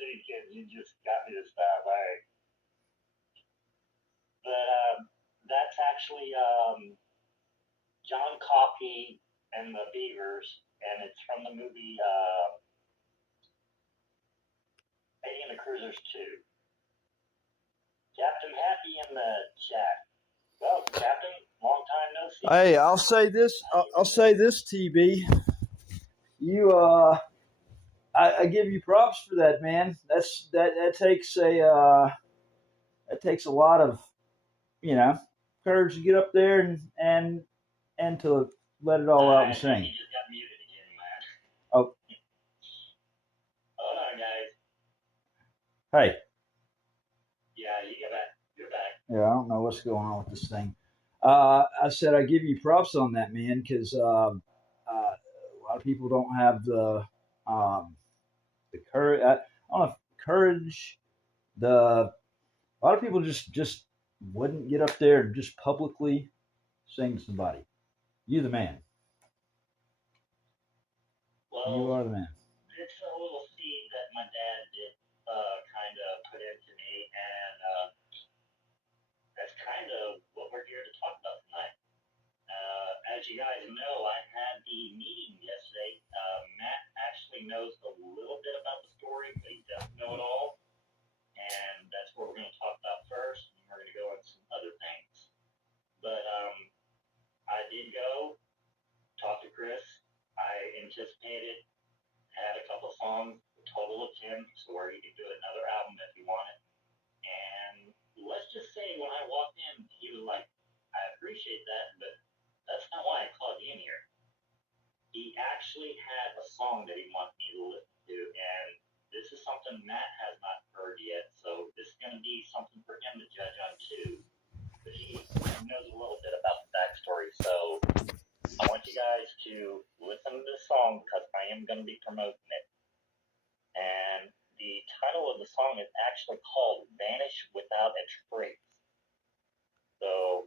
City Kid. You just got me to stop. All right. But that's actually John Coffey and the Beavers, and it's from the movie Lady and the Cruisers 2. Captain Happy in the chat. Well, Captain, long time no see. Hey, I'll say this. I'll say this, TB. You, I give you props for that, man. That takes a lot of, courage to get up there and to let it all out and sing. He just got muted again, man. Oh. Hold on, guys. Hey. Yeah, you get back. You're back. Yeah, I don't know what's going on with this thing. I said I give you props on that, man, because a lot of people don't have the courage. I don't know if courage. A lot of people just wouldn't get up there and just publicly sing to somebody. You the man. Well, you are the man. It's a little seed that my dad did kind of put into me, and that's kind of what we're here to talk about tonight. As you guys know, I had the meeting yesterday. Matt actually knows a little bit about the story, but he doesn't know it all. And that's what we're going to talk about first, and we're going to go into some other things. But I did go talk to Chris. I anticipated, had a couple songs, a total of 10, so where he could do another album if he wanted. And let's just say when I walked in, he was like, I appreciate that, but that's not why I called you in here. He actually had a song that he wanted me to listen to, and this is something Matt has not heard yet, so this is going to be something for him to judge on too. But he knows a little bit about the backstory, so I want you guys to listen to this song because I am going to be promoting it. And the title of the song is actually called Vanish Without a Trace. So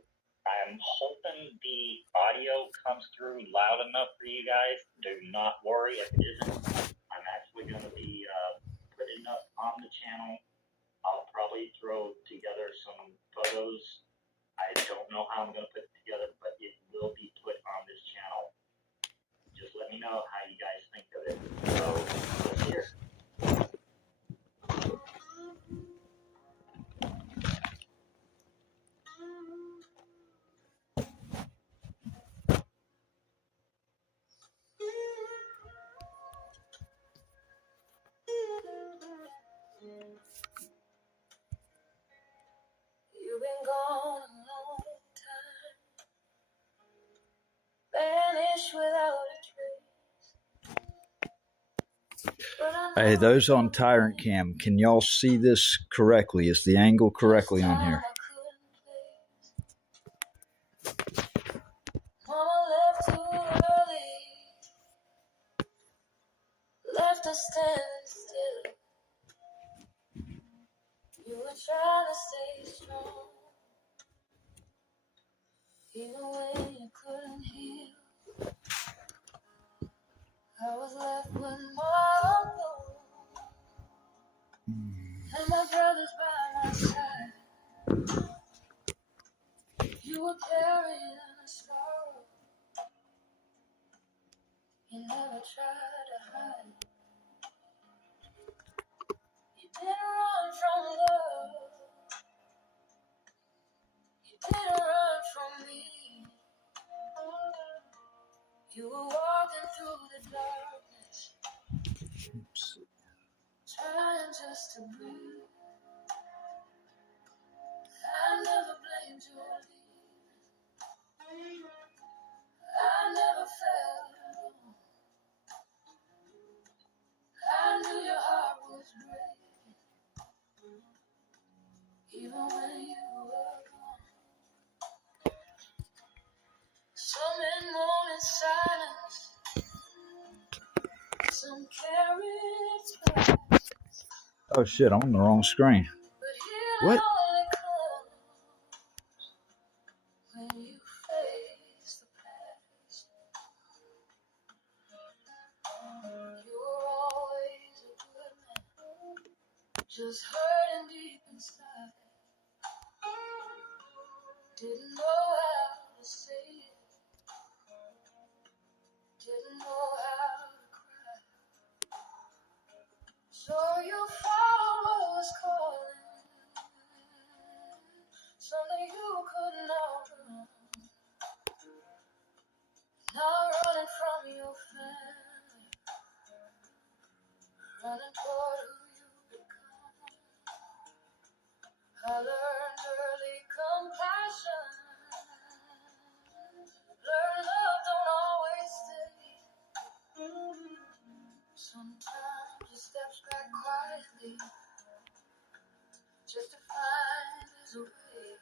I'm hoping the audio comes through loud enough for you guys. Do not worry if it isn't. I'm actually going to be putting up on the channel. I'll probably throw together some photos. I don't know how I'm going to put it together, but it will be put on this channel. Just let me know how you guys think of it. So, let's hear it. You've been gone a long time, vanished without a trace. Hey, those on Tyrant Cam, can y'all see this correctly? Is the angle correctly on here? Mama left too early, left us standing still. You were trying to stay strong, even when you couldn't heal. I was left with my alone, and my brothers by my side. You were carrying a sorrow you never tried to hide. You didn't run from love, you didn't run from me. You were walking through the darkness, trying just to breathe. I never blamed you or leaving. I never felt alone. I knew your heart was breaking, even when you were gone. Some men moan in silence, some carry scars. Oh shit, I'm on the wrong screen. What? When you face the past, you were always a good man. just hurting deep inside. Didn't know how to say it, didn't know how to cry. So you followed what was calling, something you couldn't outrun. Now running from your family, running toward who you become. I learned early compassion, learned love don't always stay. Sometimes he steps back quietly, just to find his way.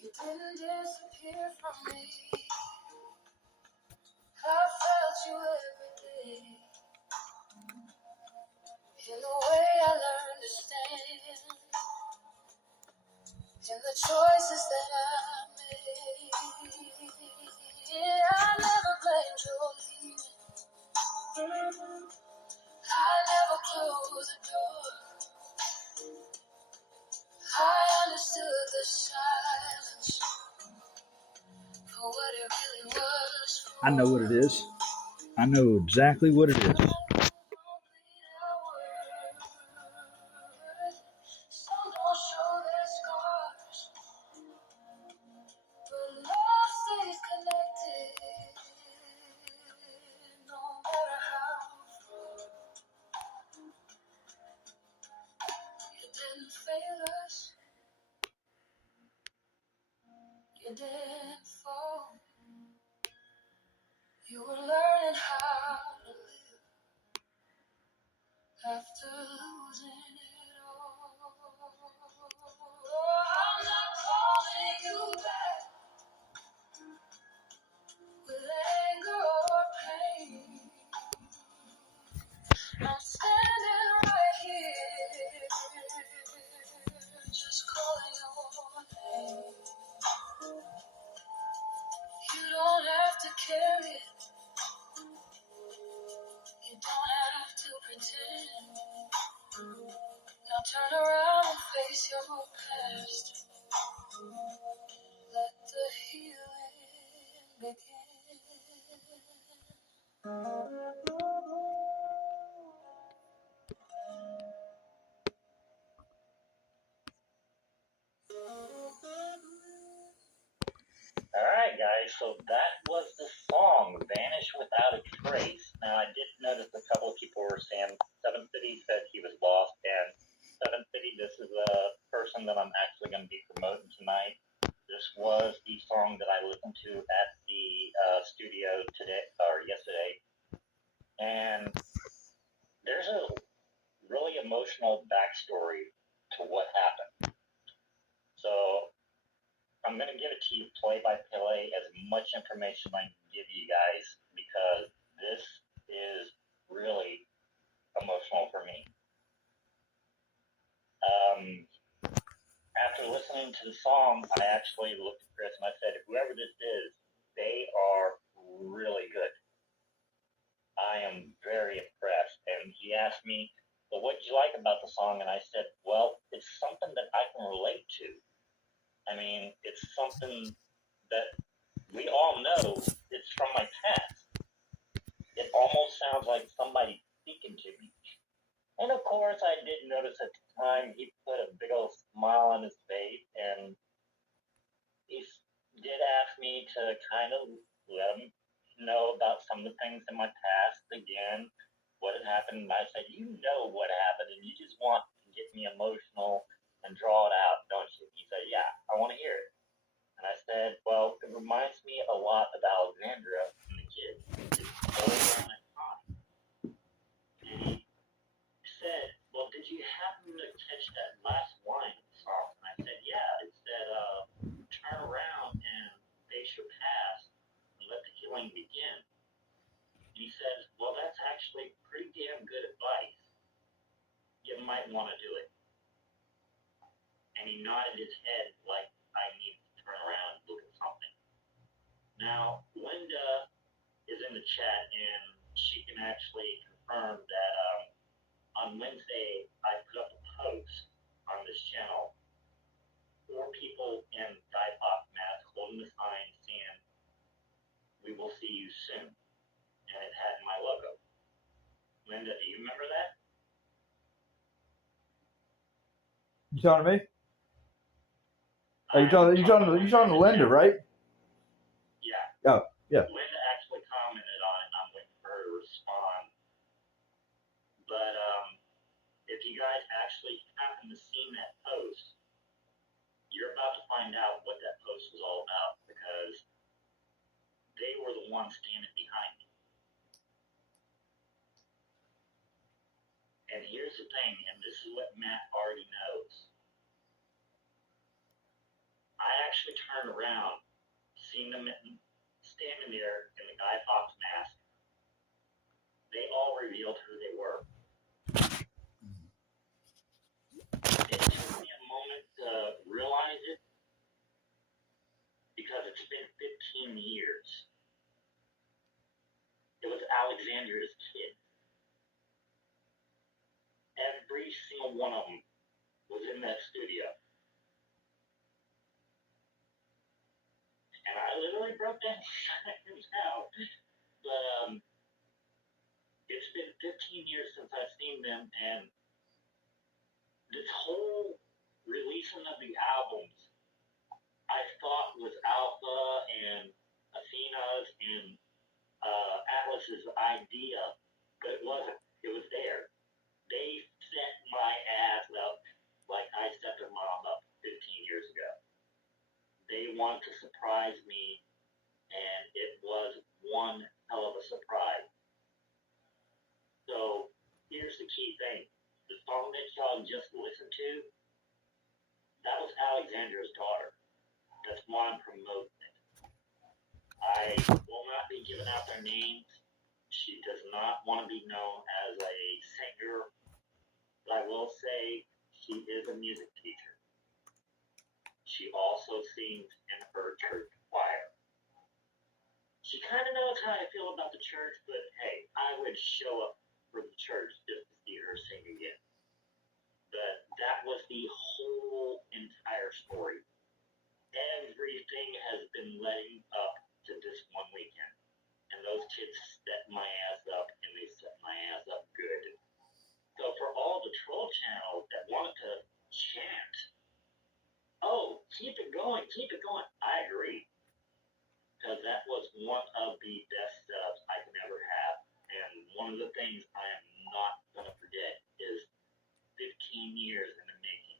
You didn't disappear from me, I felt you every day. In the way I learned to stand, in the choices that I made. I never blamed your leaving, I never closed the door. I understood the silence for what it really was. I know what it is. I know exactly what it is. Some don't show their scars, but love stays connected, no matter how far. You didn't fail us, you didn't fall. You were learning how to live after losing it all. Oh, I'm not calling you back with anger or pain. I'm standing right here, just calling your name. You don't have to carry it, you don't have to pretend. Now turn around and face your past. Let the healing begin. Alright, guys, so that was the song, Vanish Without a Trace. Now, I did notice a couple of people were saying Seven City said he was lost, and Seven City, this is a person that I'm actually going to be promoting tonight. This was the song that I listened to at the studio today, or yesterday, and there's a really emotional backstory to what happened. So, I'm going to give it to you play by play, as much information I can give you guys, because this is really emotional for me. After listening to the song, I actually looked at Chris and I said, whoever this is, they are really good. I am very impressed. And he asked me, well, what did you like about the song? And I said, well, it's something that I can relate to. I mean, it's something that we all know it's from my past. It almost sounds like somebody speaking to me. And of course, I did notice at the time he put a big old smile on his face, and he did ask me to kind of let him know about some of the things in my past again, what had happened. And I said, you know what happened, and you just want to get me emotional and draw it out, don't you? He said, yeah, I want to hear it. And I said, well, it reminds me a lot of Alexandria and the kids. It's over my time. And he said, well, did you happen to catch that last line of the song? And I said, yeah. It said, turn around and face your past and let the healing begin. And he says, well, that's actually pretty damn good advice. You might want to do it. And he nodded his head like I need to turn around and look at something. Now, Linda is in the chat, and she can actually confirm that on Wednesday, I put up a post on this channel. 4 people in Guy Fawkes masks holding a sign saying, "We will see you soon." And it had my logo. Linda, do you remember that? You talking to me? You talking to Linda, right? Yeah. Oh, yeah. Linda actually commented on it, and I'm waiting for her to respond. But if you guys actually happen to see that post, you're about to find out what that post was all about, because they were the ones standing behind me. And here's the thing, and this is what Matt already knows. I actually turned around, seen them standing there in the Guy Fawkes mask. They all revealed who they were. It took me a moment to realize it, because it's been 15 years. It was Alexandra's kid. Every single one of them was in that studio. And I literally broke down out. But it's been 15 years since I've seen them, and this whole releasing of the albums, I thought was Alpha and Athena's and Atlas's idea, but it wasn't. It was there. They set my ass up like I set their mom up 15 years ago. They wanted to surprise me, and it was one hell of a surprise. So here's the key thing. The song that y'all just listened to, that was Alexandra's daughter. That's why I'm promoting it. I will not be giving out their names. She does not want to be known as a singer, but I will say she is a music teacher. She also sings in her church choir. She kind of knows how I feel about the church, but hey, I would show up for the church just to see her sing again. But that was the whole entire story. Everything has been leading up to this one weekend. And those kids set my ass up, and they set my ass up good. So for all the troll channels that wanted to chant, "Oh, keep it going, I agree. Because that was one of the best setups I could ever have. And one of the things I am not going to forget is 15 years in the making.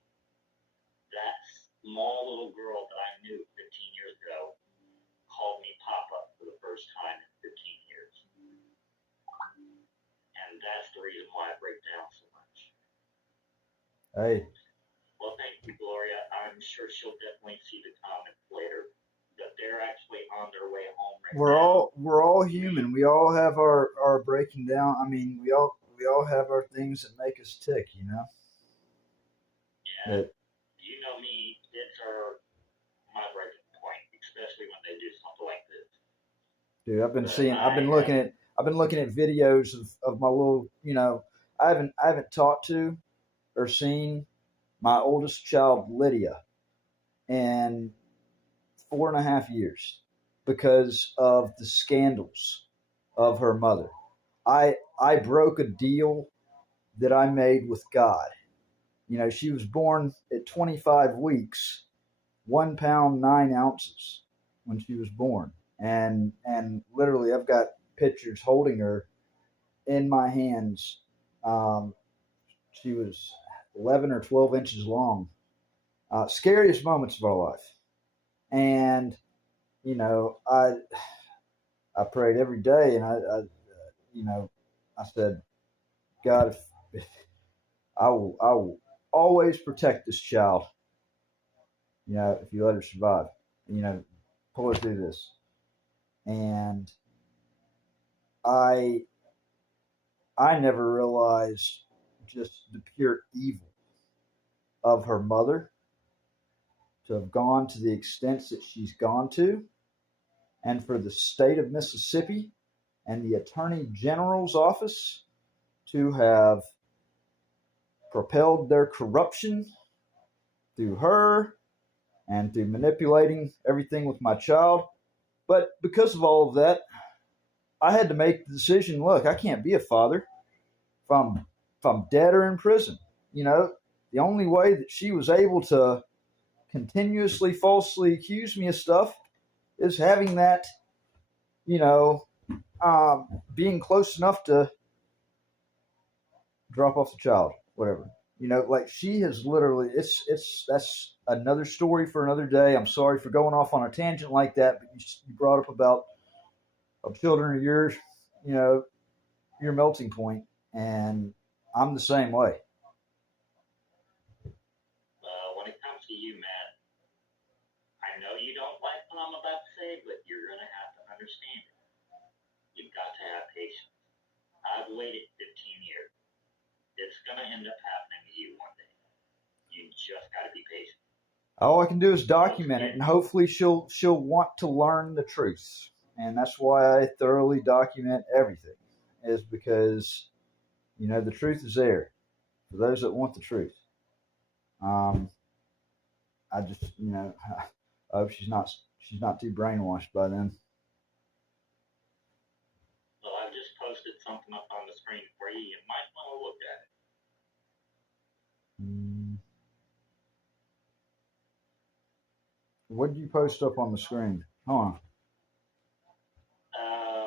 That small little girl that I knew 15 years ago called me Papa for the first time in 15 years. And that's the reason why I break down so much. Hey. Well, thank you, Gloria. I'm sure she'll definitely see the comments later. But they're actually on their way home right now. We're all human. We all have our breaking down. I mean, we all have our things that make us tick, you know? Yeah. You know me, kids are my breaking point, especially when they do something like this. Dude, I've been looking at videos of my little, you know, I haven't talked to or seen my oldest child, Lydia, in 4.5 years because of the scandals of her mother. I broke a deal that I made with God. You know, she was born at 25 weeks, 1 pound 9 ounces when she was born, and literally I've got pictures holding her in my hands. She was 11 or 12 inches long. Scariest moments of our life. And, you know, I prayed every day, and I said, God, if I will always protect this child, you know, if you let her survive, you know, pull her through this. And I never realized just the pure evil of her mother to have gone to the extents that she's gone to, and for the state of Mississippi and the Attorney General's office to have propelled their corruption through her and through manipulating everything with my child. But because of all of that, I had to make the decision. Look, I can't be a father if I'm dead or in prison. You know, the only way that she was able to continuously falsely accuse me of stuff is having that, you know, being close enough to drop off the child, whatever. You know, like she has literally. It's that's another story for another day. I'm sorry for going off on a tangent like that, but you brought up about children are yours, you know, your melting point, and I'm the same way. When it comes to you, Matt, I know you don't like what I'm about to say, but you're going to have to understand it. You've got to have patience. I've waited 15 years. It's going to end up happening to you one day. You just got to be patient. All I can do is document it, and hopefully she'll want to learn the truth. And that's why I thoroughly document everything, is because you know the truth is there for those that want the truth. I just I hope she's not too brainwashed by then. Well, I've just posted something up on the screen for you. You might want to look at it. What did you post up on the screen? Hold on.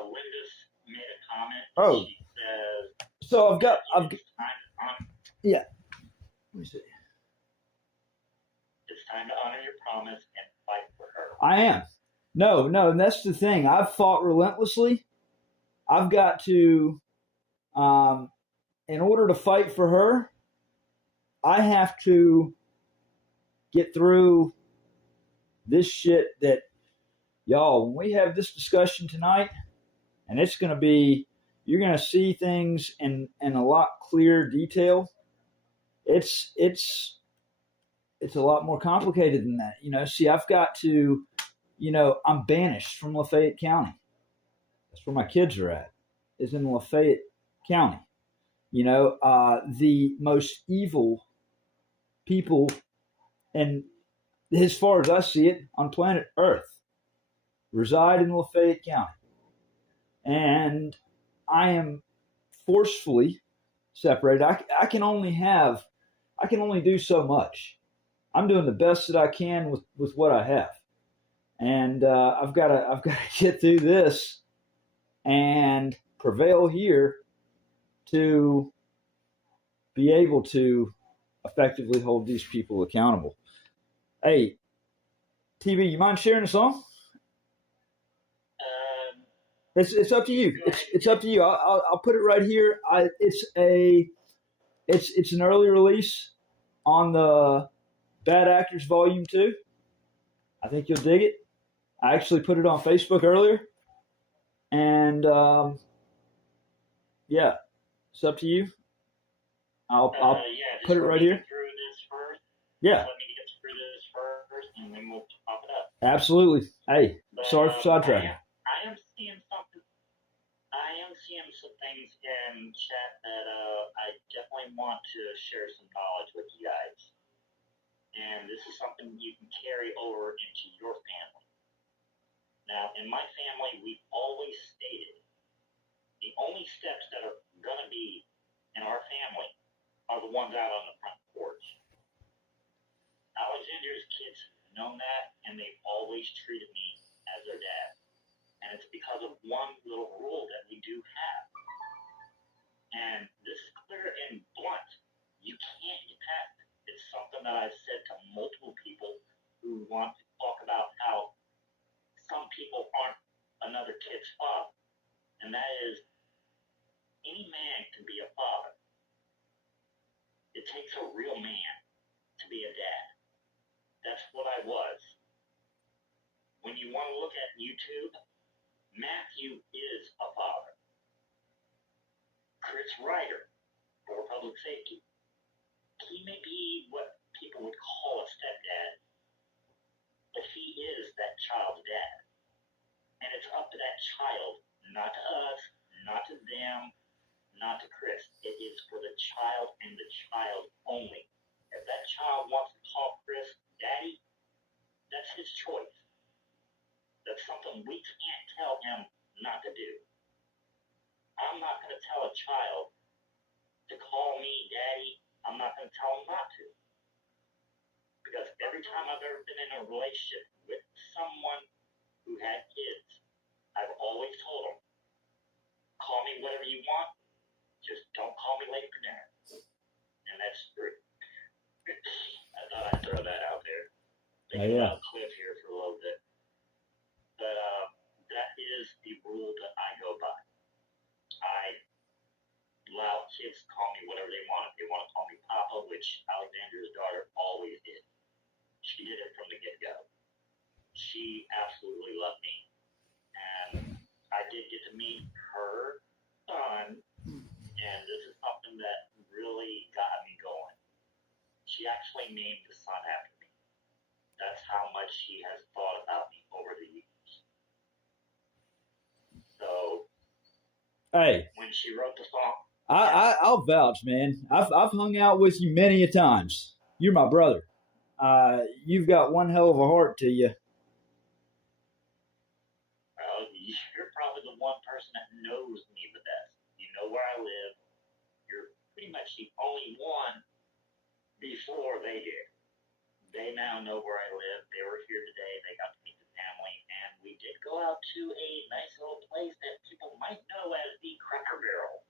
Windus made a comment. Oh. She says, So I've got yeah. Let me see. It's time to honor your promise and fight for her. I am. No, and that's the thing. I've fought relentlessly. I've got to, in order to fight for her, I have to get through this shit that, y'all, when we have this discussion tonight, and it's going to be, you're going to see things in a lot clearer detail. It's a lot more complicated than that. You know, see, I've got to, I'm banished from Lafayette County. That's where my kids are at, is in Lafayette County. The most evil people, and as far as I see it, on planet Earth, reside in Lafayette County. And I am forcefully separated. I can only do so much. I'm doing the best that I can with what I have, and I've got to get through this and prevail here to be able to effectively hold these people accountable. Hey, TB, you mind sharing a song? It's up to you. It's up to you. I'll put it right here. It's an early release on the Bad Actors Volume 2. I think you'll dig it. I actually put it on Facebook earlier. And yeah, it's up to you. I'll put it right here. Through this first. Yeah. Let me get through this first, and then we'll pop it up. Absolutely. Hey, sorry for sidetracking. I am seeing some things in chat that I definitely want to share some knowledge with you guys. And this is something you can carry over into your family. Now, in my family, we've always stated the only steps that are going to be in our family are the ones out on the front porch. Alexander's kids have known that, and they've always treated me as their dad. And it's because of one little rule that we do have. And this is clear and blunt. You can't get past it. It's something that I've said to multiple people who want to talk about how some people aren't another kid's father. And that is, any man can be a father. It takes a real man to be a dad. That's what I was. When you want to look at YouTube, Matthew is a father. Chris Ryder, for public safety, he may be what people would call a stepdad, but he is that child's dad. And it's up to that child, not to us, not to them, not to Chris. It is for the child and the child only. If that child wants to call Chris daddy, that's his choice. That's something we can't tell him not to do. I'm not going to tell a child to call me daddy. I'm not going to tell him not to. Because every time I've ever been in a relationship with someone who had kids, I've always told them, call me whatever you want, just don't call me late for dinner. And that's true. I thought I'd throw that out there. Thinking about Cliff here for a little bit. But that is the rule that I go by. I allow kids to call me whatever they want. If they want to call me Papa, which Alexandra's daughter always did. She did it from the get-go. She absolutely loved me. And I did get to meet her son, and this is something that really got me going. She actually named the son after me. That's how much she has thought about me over the years. So, Hey, when she wrote the song, I'll vouch, man. I've hung out with you many a times. You're my brother. You've got one hell of a heart to you. well, you're probably the one person that knows me the best. You know where I live. You're pretty much the only one before they did. They now know where I live. They were here today. They got to meet the family, and we did go out to a nice little place that people might know as the Cracker Barrel.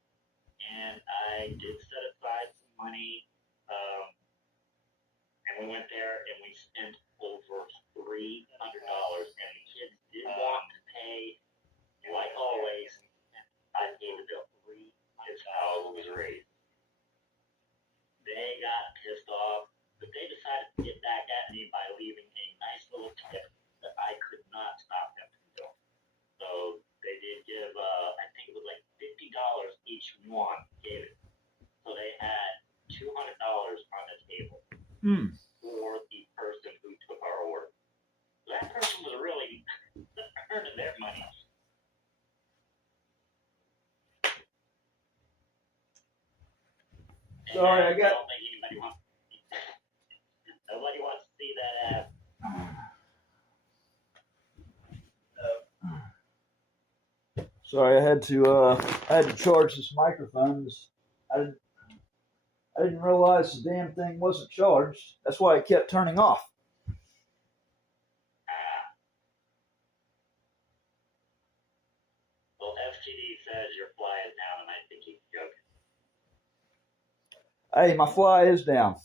And I did set aside some money, and we went there and we spent over $300. And the kids did want to pay, like always. I gave the bill. It's how it was raised. They got pissed off, but they decided to get back at me by leaving a nice little tip that I could not stop them from doing. So they did give, I think it was like $50 each one gave it. So they had $200 on the table for the person who took our order. That person was really earning their money. Sorry, I don't think nobody wants to see that ass. Sorry, I had to charge this microphone. I didn't realize the damn thing wasn't charged. That's why it kept turning off. Well, FTD says your fly is down, and I think he's joking. Hey, my fly is down. Okay,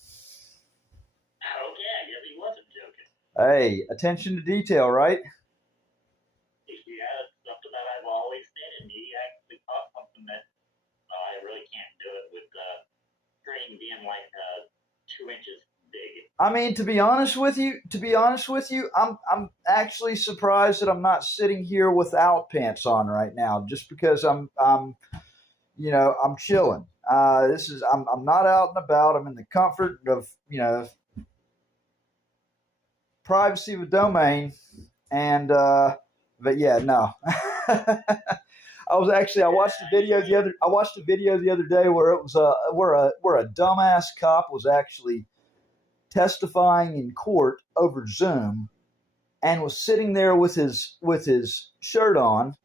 I guess he wasn't joking. Hey, attention to detail, right? Yeah, it's something that I've always said, and he actually caught something that I really can't do it with the screen being like 2 inches big. I mean, to be honest with you, I'm actually surprised that I'm not sitting here without pants on right now, just because I'm chilling. I'm not out and about. I'm in the comfort of, privacy of a domain, and but yeah, no. I watched a video the other day where it was where a dumbass cop was actually testifying in court over Zoom and was sitting there with his shirt on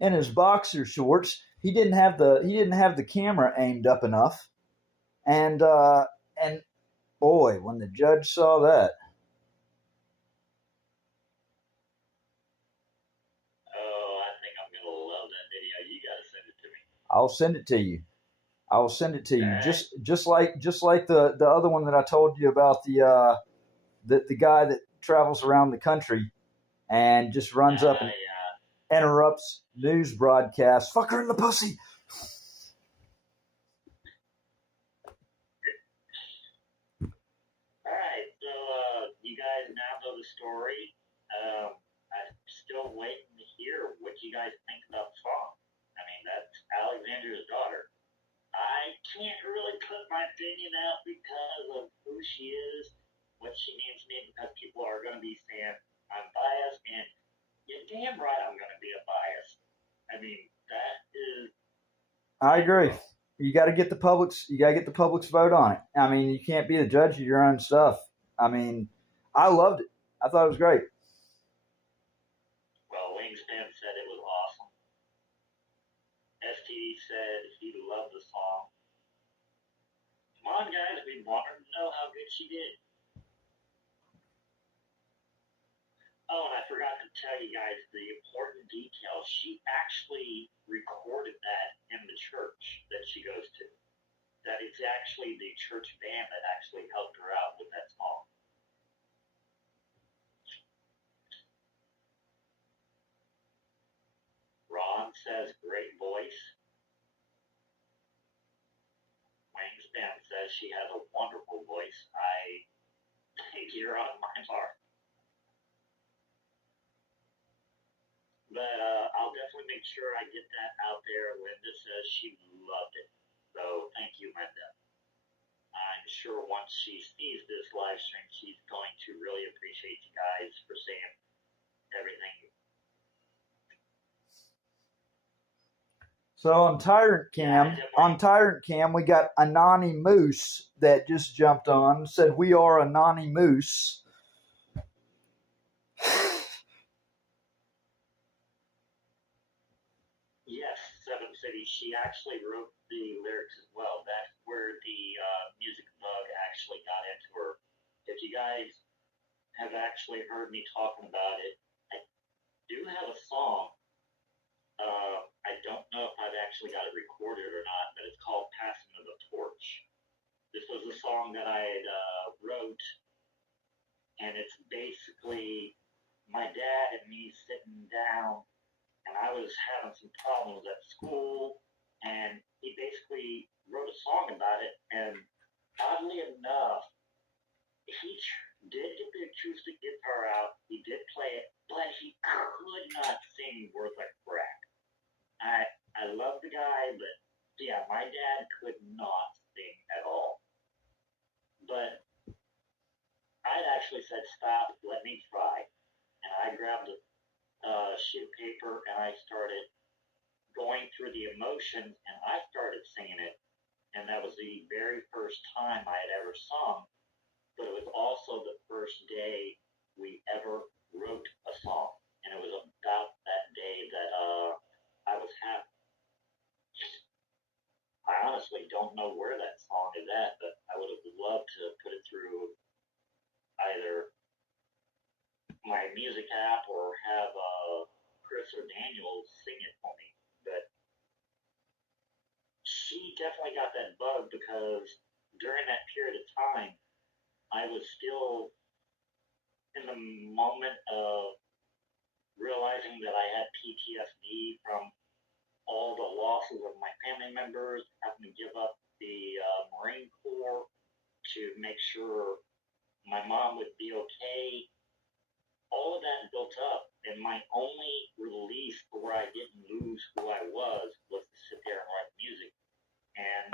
and his boxer shorts. He didn't have the camera aimed up enough, and boy, when the judge saw that. Oh, I think I'm gonna love that video. You gotta send it to me. I'll send it to you. I will send it to you. Right. Just like the other one that I told you about, the guy that travels around the country and just runs up and interrupts news broadcasts. Fuck her in the pussy. All right, so you guys now know the story. I'm still waiting to hear what you guys think about the song. I mean, that's Alexandra's daughter. I can't really put my opinion out because of who she is, what she means to me, because people are going to be saying I'm biased, and you're damn right I'm going to be a bias. I mean, that is I agree. You got to get the public's. You got to get the public's vote on it. I mean, you can't be the judge of your own stuff. I mean, I loved it. I thought it was great. Well, Wingspan said it was awesome. STD said he loved the song. Come on, guys, we want her to know how good she did. Oh, and I forgot to tell you guys the important detail. She actually recorded that in the church that she goes to. That it's actually the church band that actually helped her out with that song. Ron says, great voice. Wingspan says she has a wonderful voice. I think you're on my mark. But I'll definitely make sure I get that out there. Linda says she loved it. So thank you, Linda. I'm sure once she sees this live stream, she's going to really appreciate you guys for saying everything. So on Tyrant Cam, we got Anani Moose that just jumped on. Said we are Anani Moose. Yes, Seven Cities. She actually wrote the lyrics as well. That's where the music bug actually got into her. If you guys have actually heard me talking about it, I do have a song. I don't know if I've actually got it recorded or not, but it's called Passing of the Torch. This was a song that I had wrote, and it's basically my dad and me sitting down, and I was having some problems at school, and he basically wrote a song about it, and oddly enough, he did get the acoustic guitar out, he did play it, but he could not sing worth a crap. I love the guy, but yeah, my dad could not sing at all. But I'd actually said, stop, let me try. And I grabbed a sheet of paper and I started going through the emotions and I started singing it. And that was the very first time I had ever sung. But it was also the first day we ever wrote a song. And it was about that day that I was happy. I honestly don't know where that song is at, but I would have loved to put it through either my music app or have Chris or Daniel sing it for me. But she definitely got that bug because during that period of time, I was still in the moment of realizing that I had PTSD from all the losses of my family members, having to give up the Marine Corps to make sure my mom would be okay. All of that built up, and my only release where I didn't lose who I was to sit there and write music. And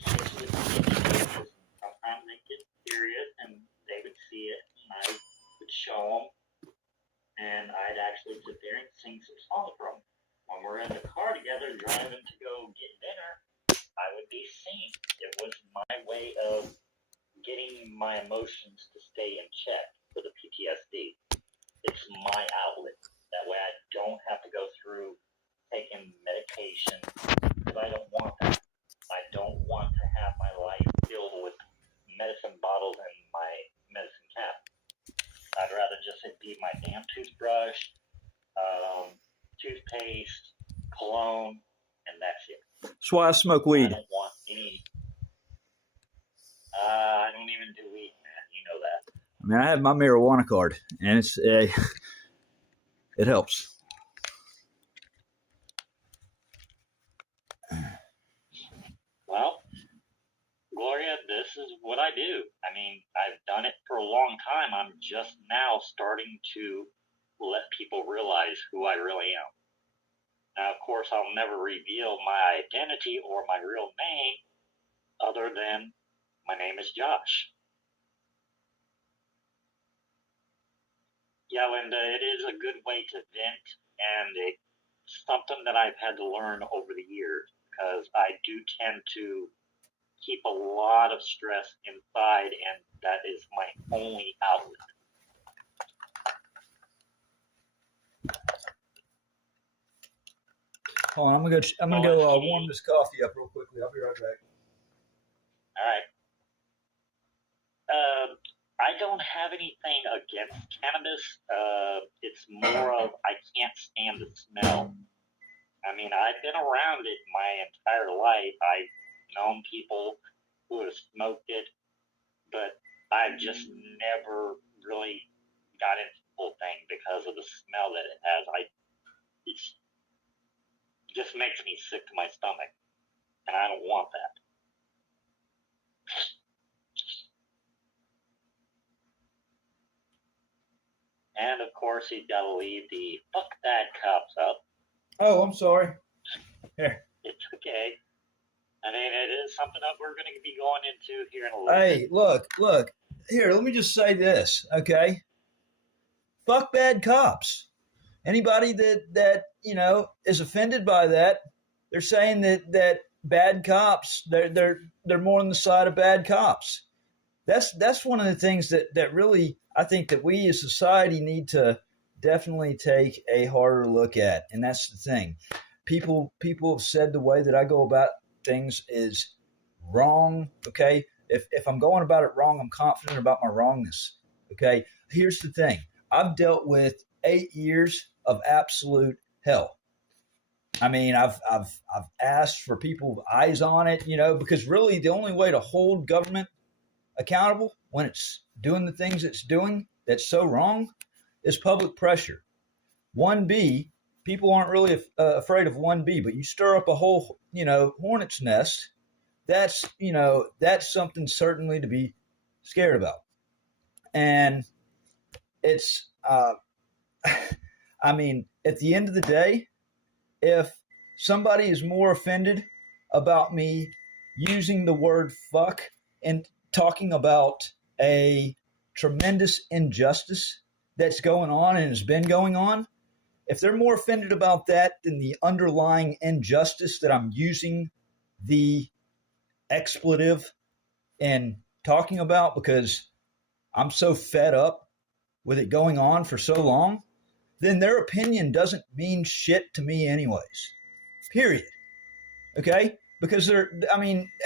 especially with sometimes they get serious, and they would see it, and I would show them, and I'd actually sit there and sing some songs from them. When we're in the car together driving to go get dinner, I would be singing. It was my way of getting my emotions to stay in check for the PTSD. It's my outlet. That way I don't have to go through taking medication because I don't want that. I don't want to have my life filled with medicine bottles and my medicine cap. I'd rather just be my damn toothbrush, toothpaste, cologne, and that's it. That's why I smoke I weed. don't want any. I don't even do weed, man. You know that. I mean, I have my marijuana card, and it's it helps. Well, Gloria, this is what I do. I mean, I've done it for a long time. I'm just now starting to let people realize who I really am. Now, of course, I'll never reveal my identity or my real name other than my name is Josh. Yeah, Linda, it is a good way to vent, and it's something that I've had to learn over the years because I do tend to keep a lot of stress inside, and that is my only outlet. Hold on, I'm gonna go warm this coffee up real quickly. I'll be right back. All right. I don't have anything against cannabis. It's more of I can't stand the smell. I mean, I've been around it my entire life. I've known people who have smoked it, but I've just never really got into the whole thing because of the smell that it has. It just makes me sick to my stomach, and I don't want that. And of course, he's got to leave the fuck bad cops up. Oh, I'm sorry. Here. It's okay. I mean, it is something that we're going to be going into here in a little Hey, bit. look. Here, let me just say this, okay? Fuck bad cops. Anybody that is offended by that, they're saying that bad cops, they're more on the side of bad cops. That's one of the things that really I think that we as society need to definitely take a harder look at, and that's the thing. People have said the way that I go about things is wrong. Okay, if I'm going about it wrong, I'm confident about my wrongness. Okay, here's the thing. I've dealt with 8 years of absolute hell. I mean, I've asked for people's eyes on it, because really the only way to hold government accountable when it's doing the things it's doing that's so wrong is public pressure. 1B, people aren't really afraid of 1B, but you stir up a whole, hornet's nest. That's something certainly to be scared about. And it's, I mean, at the end of the day, if somebody is more offended about me using the word fuck and talking about a tremendous injustice that's going on and has been going on, if they're more offended about that than the underlying injustice that I'm using the expletive in talking about because I'm so fed up with it going on for so long, then their opinion doesn't mean shit to me anyways. Period. Okay? Because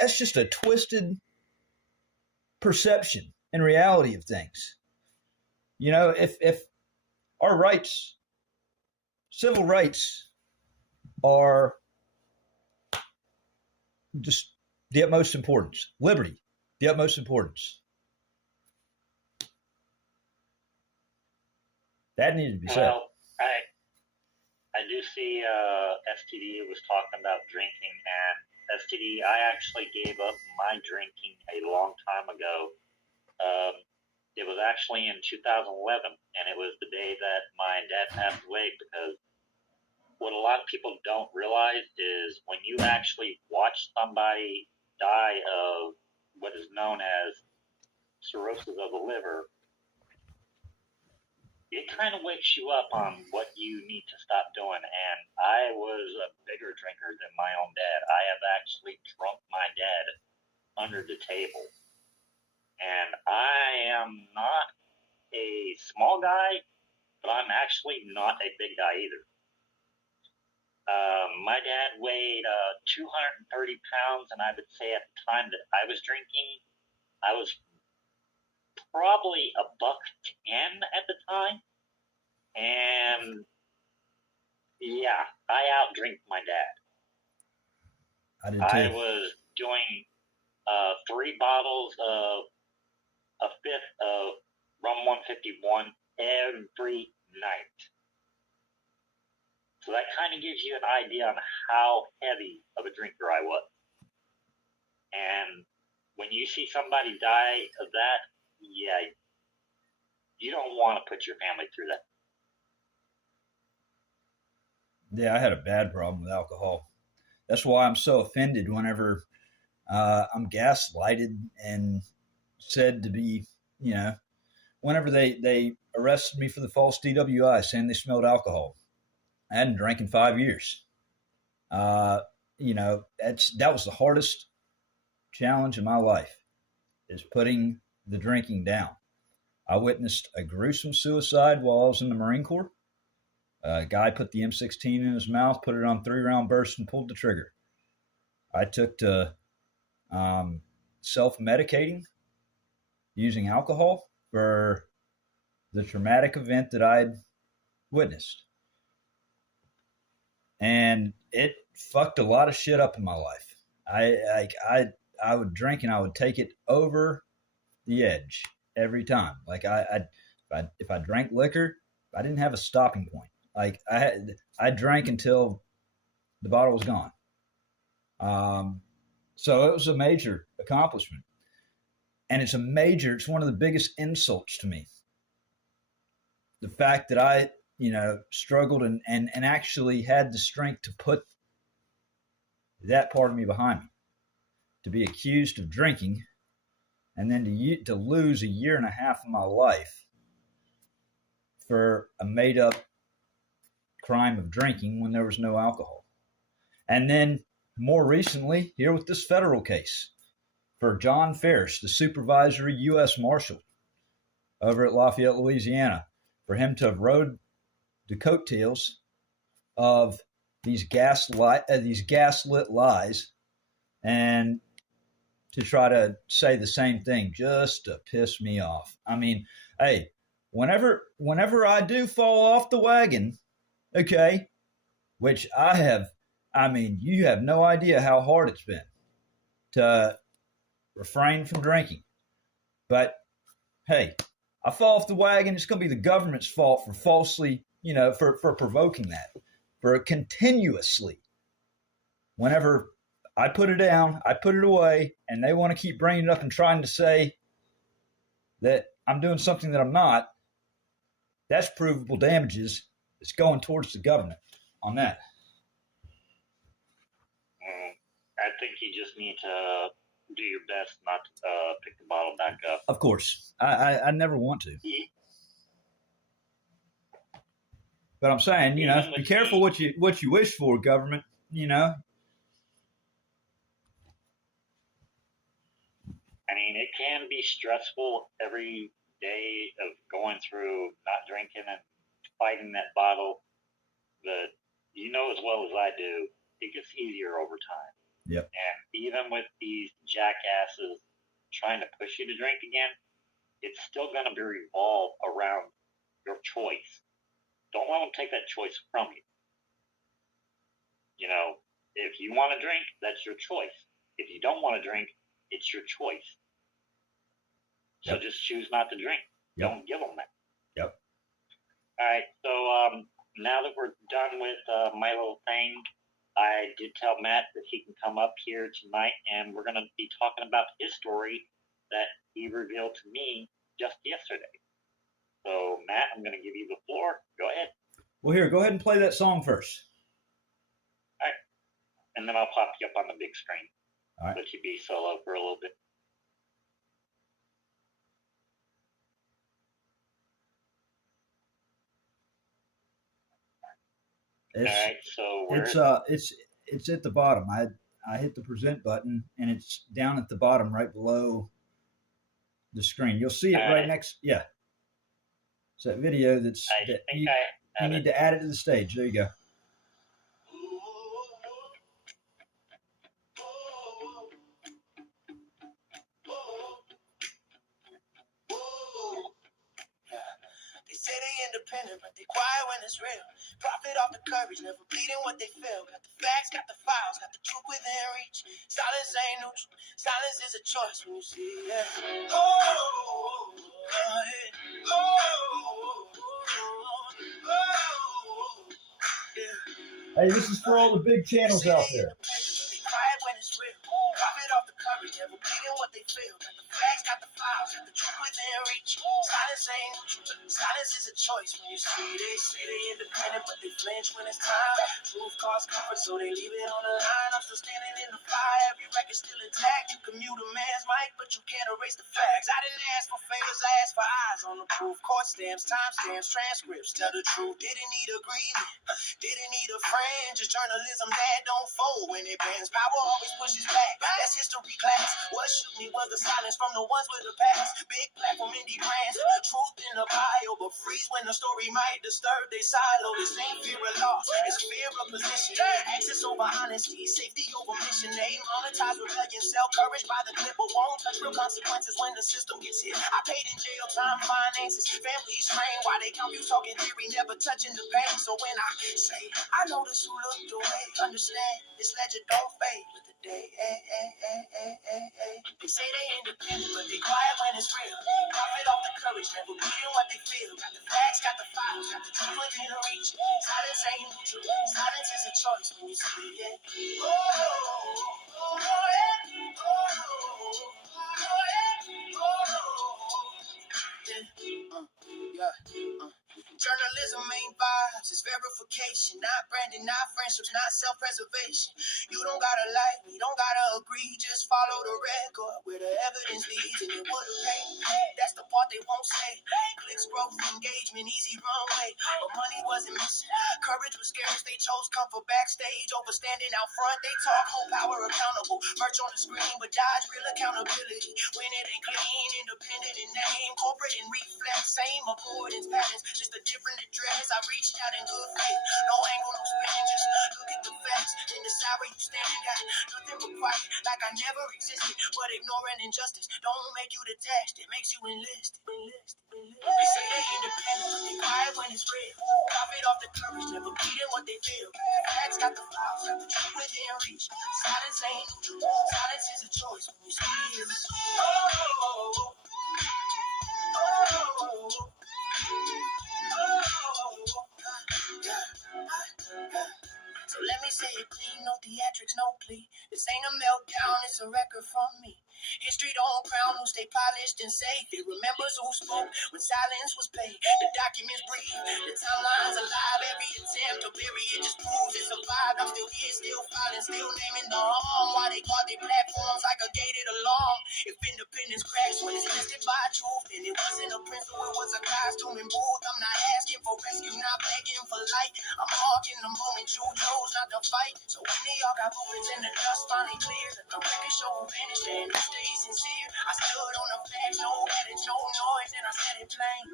that's just a twisted perception and reality of things. If our rights, civil rights, are just the utmost importance, liberty, the utmost importance, that needed to be said. Well, I do see STD was talking about drinking, and STD, I actually gave up my drinking a long time ago. It was actually in 2011, and it was the day that my dad passed away, because what a lot of people don't realize is when you actually watch somebody die of what is known as cirrhosis of the liver, it kind of wakes you up on what you need to stop doing. And I was a bigger drinker than my own dad. I have actually drunk my dad under the table. And I am not a small guy, but I'm actually not a big guy either. My dad weighed 230 pounds, and I would say at the time that I was drinking, I was probably $110 at the time. And yeah, I outdrink my dad. I did too. I was doing 3 bottles of a fifth of rum 151 every night. So that kind of gives you an idea on how heavy of a drinker I was. And when you see somebody die of that, yeah, you don't want to put your family through that. Yeah, I had a bad problem with alcohol. That's why I'm so offended whenever I'm gaslighted and said to be, whenever they arrested me for the false DWI saying they smelled alcohol. I hadn't drank in 5 years. that was the hardest challenge in my life, is putting the drinking down. I witnessed a gruesome suicide while I was in the Marine Corps. A guy put the M16 in his mouth, put it on 3-round burst, and pulled the trigger. I took to self-medicating using alcohol for the traumatic event that I'd witnessed. And it fucked a lot of shit up in my life. I would drink and I would take it over the edge every time. Like if I drank liquor, I didn't have a stopping point. Like I drank until the bottle was gone. So it was a major accomplishment, and it's one of the biggest insults to me. The fact that I, struggled and actually had the strength to put that part of me behind me, to be accused of drinking, and then to lose a year and a half of my life for a made up crime of drinking when there was no alcohol. And then more recently, here with this federal case for John Ferris, the supervisory U.S. Marshal over at Lafayette, Louisiana, for him to have rode the coattails of these gaslit lies and to try to say the same thing just to piss me off. I mean, hey, whenever I do fall off the wagon, okay, which I have, you have no idea how hard it's been to refrain from drinking. But hey, I fall off the wagon, it's going to be the government's fault for falsely, for provoking that, for continuously. Whenever I put it down, I put it away, and they want to keep bringing it up and trying to say that I'm doing something that I'm not, that's provable damages. It's going towards the government on that. I think you just need to do your best not to pick the bottle back up. Of course. I never want to. Yeah. But I'm saying, be careful what you wish for, government, I mean, it can be stressful every day of going through not drinking and fighting that bottle, but you know as well as I do, it gets easier over time. Yep. And even with these jackasses trying to push you to drink again, it's still going to be revolved around your choice. Don't let them take that choice from you. If you want to drink, that's your choice. If you don't want to drink, it's your choice. So just choose not to drink. Yep. Don't give them that. Yep. All right. So now that we're done with my little thing, I did tell Matt that he can come up here tonight, and we're going to be talking about his story that he revealed to me just yesterday. So, Matt, I'm going to give you the floor. Go ahead. Well, here, go ahead and play that song first. All right. And then I'll pop you up on the big screen. All right. Let you be solo for a little bit. All right, so it's at the bottom. I hit the present button, and it's down at the bottom, right below the screen. You'll see it right next. Yeah, it's that video that's you need to add it to the stage. There you go. Say they independent, but they quiet when it's real. Profit off the courage, never bleeding what they feel. Got the facts, got the files, got the truth within reach. Silence ain't neutral. Silence is a choice when you see it. Hey, this is for all the big channels out there. Quiet when it's real. Profit off the courage, never bleeding what they feel. Got the facts, got the files, got the truth within reach. Silence ain't neutral. Silence is a choice when you see it. They say they independent, but they flinch when it's time. Truth cause comfort, so they leave it on the line. I'm still standing in the fire, every record still intact. You can mute a man's mic, but you can't erase the facts. I didn't ask for favors, I asked for eyes on the proof. Court stand stamps, timestamps, transcripts. Tell the truth, didn't need agreement, didn't need a friend. Just journalism that don't fold when it bends. Power always pushes back. That's history class. What shook me was the silence from the ones with the past. Big platform indie brands, truth in the bio, but freeze when the story might disturb their silo. This ain't fear of loss, it's fear of position. Access over honesty, safety over mission. They monetize rebellion, sell courage by the clip, but won't touch real consequences when the system gets hit. I paid in jail time, finances, families strain. Why they count you talking theory, never touching the pain. So when I say, I notice who looked away, understand this legend don't fade with the day. They say they independent, but they quiet when it's real. Profit off the courage, never beating what they feel. Got the facts, got the files, got the truth within the reach. Silence ain't neutral, silence is a choice when you see it. Oh, oh, yeah. Journalism ain't vibes, it's verification. Not branding, not friendships, not self-preservation. You don't gotta like me, don't gotta agree. Just follow the record where the evidence leads, and it would've paid. That's the part they won't say. Clicks, growth, engagement, easy runway. But money wasn't missing, courage was scarce. They chose comfort backstage over standing out front. They talk whole power accountable, merch on the screen, but dodge real accountability. When it ain't clean, independent in name, corporate in reflex, same avoidance patterns, just a different address. I reached out in good faith, no angle, no spin, just look at the facts, then decide where you stand. Got nothing but quiet, like I never existed, but ignoring injustice don't make you detached, it makes you enlisted. They say they independent, but they quiet when it's real. Profit off the courage, never beating what they feel. Facts got the files, got the truth within reach. Silence ain't neutral, silence is a choice when you see it. So let me say it clean, no theatrics, no plea. This ain't a meltdown, it's a record from me. History don't crown who stay polished and safe. It remembers who spoke when silence was paid. The documents breathe, the timeline's alive. Every attempt to bury it just proves it survived. I'm still here, still filing, still naming the harm. Why they guard their platforms like a gated alarm. If independence cracks when it's tested by truth, then it wasn't a principle, it was a costume and booth. I'm not asking for rescue, not begging for light. I'm marking the moment you chose not to fight. So when they all got movements in the dust finally cleared, the record show vanished and you stay sincere. I stood on the facts, no edits, no noise, and I said it plain.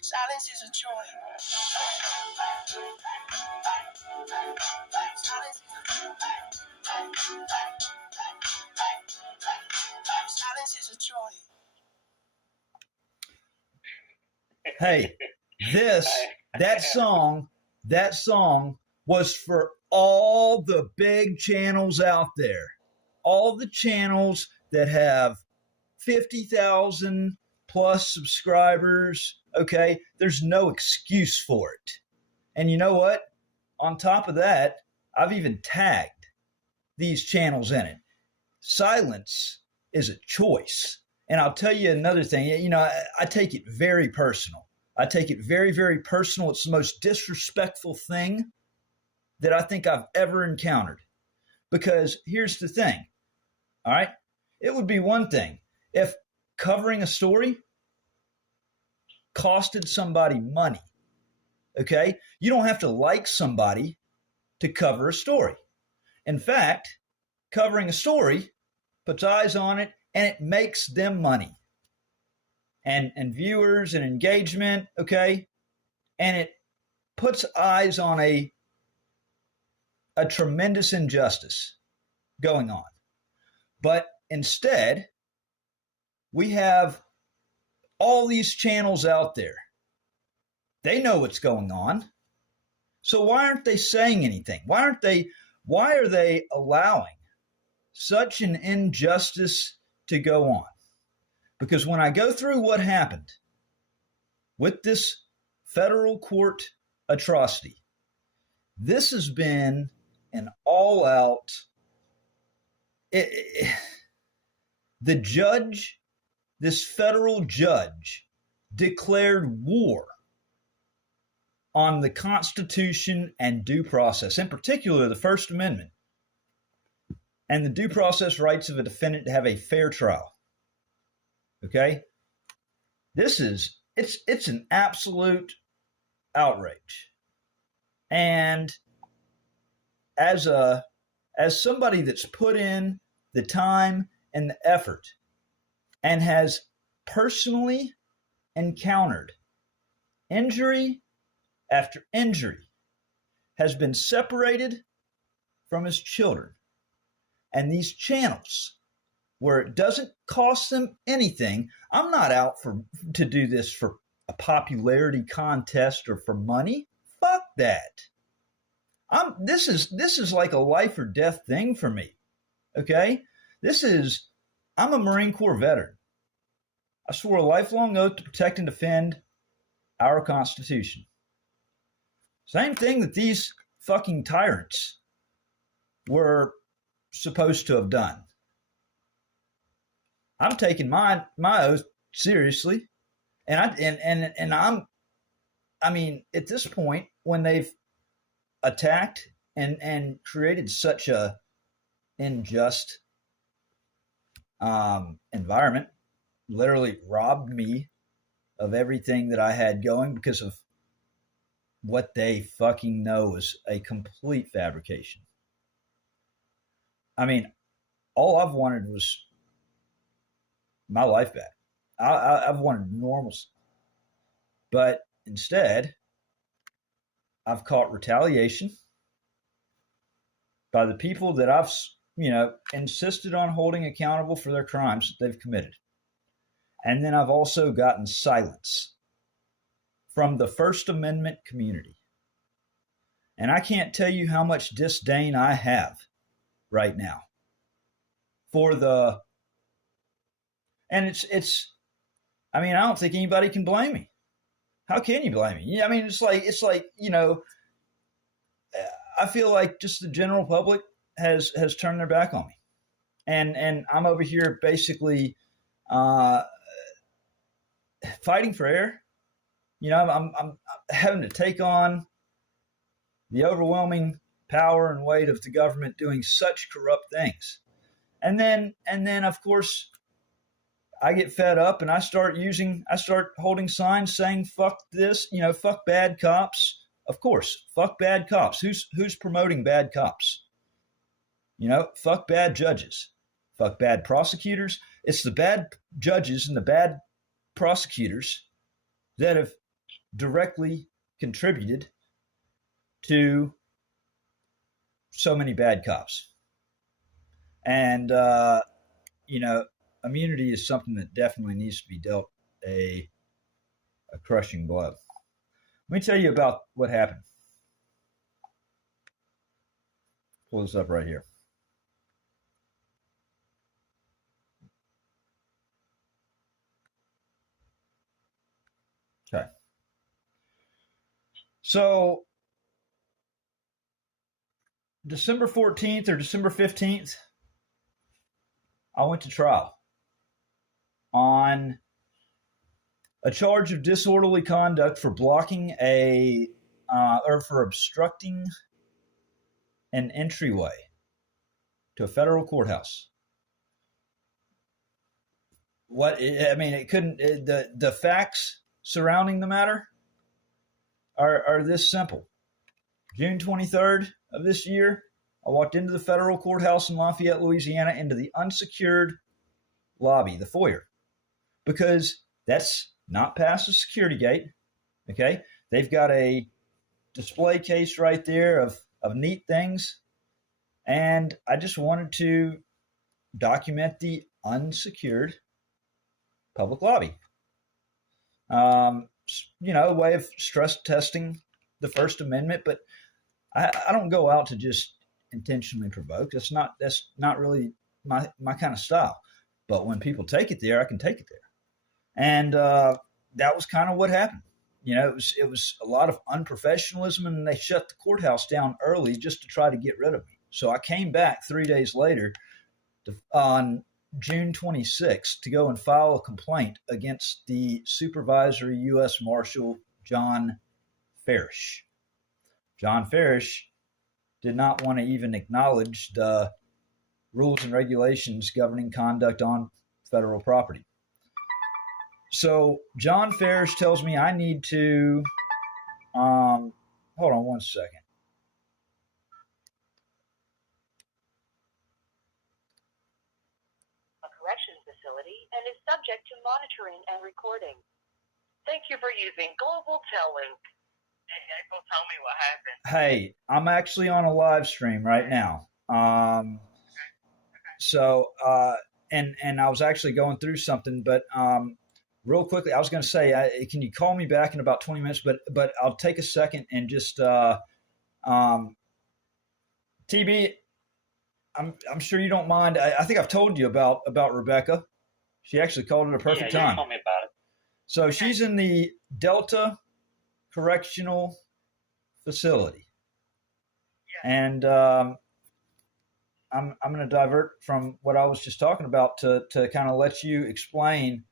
Silence is a choice. Silence is a choice. Hey, that song was for all the big channels out there. All the channels that have 50,000 plus subscribers, okay? There's no excuse for it. And you know what? On top of that, I've even tagged these channels in it. Silence is a choice. And I'll tell you another thing. You know, I take it very personal. I take it very, very personal. It's the most disrespectful thing that I think I've ever encountered. Because here's the thing, all right? It would be one thing if covering a story costed somebody money, okay? You don't have to like somebody to cover a story. In fact, covering a story puts eyes on it and it makes them money and viewers and engagement, okay? And it puts eyes on a tremendous injustice going on. But instead, we have all these channels out there. They know what's going on. So why aren't they saying anything? Why are they allowing such an injustice to go on? Because when I go through what happened with this federal court atrocity, this has been an all-out. The judge, this federal judge, declared war on the Constitution and due process, in particular the First Amendment, and the due process rights of a defendant to have a fair trial. Okay? This is it's an absolute outrage. And as somebody that's put in the time and the effort and has personally encountered injury after injury, has been separated from his children, and these channels where it doesn't cost them anything. I'm not out to do this for a popularity contest or for money. Fuck that. This is like a life or death thing for me. Okay? I'm a Marine Corps veteran. I swore a lifelong oath to protect and defend our Constitution. Same thing that these fucking tyrants were supposed to have done. I'm taking my oath seriously, and I mean, at this point, when they've attacked and created such a unjust environment, literally robbed me of everything that I had going because of what they fucking know is a complete fabrication. I mean, all I've wanted was my life back. I've wanted normalcy. But instead, I've caught retaliation by the people that I've, insisted on holding accountable for their crimes that they've committed. And then I've also gotten silence from the First Amendment community. And I can't tell you how much disdain I have right now for and it's I mean, I don't think anybody can blame me. How can you blame me? Yeah, I mean, it's like, I feel like just the general public has turned their back on me. And I'm over here basically fighting for air. I'm having to take on the overwhelming power and weight of the government doing such corrupt things. And then of course I get fed up and I start holding signs saying fuck this, fuck bad cops. Of course, fuck bad cops. Who's promoting bad cops? Fuck bad judges. Fuck bad prosecutors. It's the bad judges and the bad prosecutors that have directly contributed to so many bad cops. And, immunity is something that definitely needs to be dealt a crushing blow. Let me tell you about what happened. Pull this up right here. Okay. So, December 14th or December 15th, I went to trial on a charge of disorderly conduct for blocking or for obstructing an entryway to a federal courthouse. The facts surrounding the matter are this simple. June 23rd of this year, I walked into the federal courthouse in Lafayette, Louisiana, into the unsecured lobby, the foyer, because that's not past the security gate. Okay. They've got a display case right there of neat things. And I just wanted to document the unsecured public lobby. A way of stress testing the First Amendment, but I don't go out to just intentionally provoke. That's not really my kind of style. But when people take it there, I can take it there. And that was kind of what happened. It was a lot of unprofessionalism, and they shut the courthouse down early just to try to get rid of me. So I came back 3 days later on June 26th to go and file a complaint against the supervisory U.S. Marshal John Farish. John Farish did not want to even acknowledge the rules and regulations governing conduct on federal property. So John Ferris tells me I need to. Hold on one second. A corrections facility and is subject to monitoring and recording. Thank you for using Global Tel-Link. April, tell me what happened. Hey, I'm actually on a live stream right now. So, and I was actually going through something, but real quickly, I was going to say, can you call me back in about 20 minutes? But I'll take a second and just TB. I'm sure you don't mind. I think I've told you about Rebecca. She actually called it a perfect Yeah, time. tell me about it. So she's in the Delta Correctional Facility, and I'm going to divert from what I was just talking about to kind of let you explain.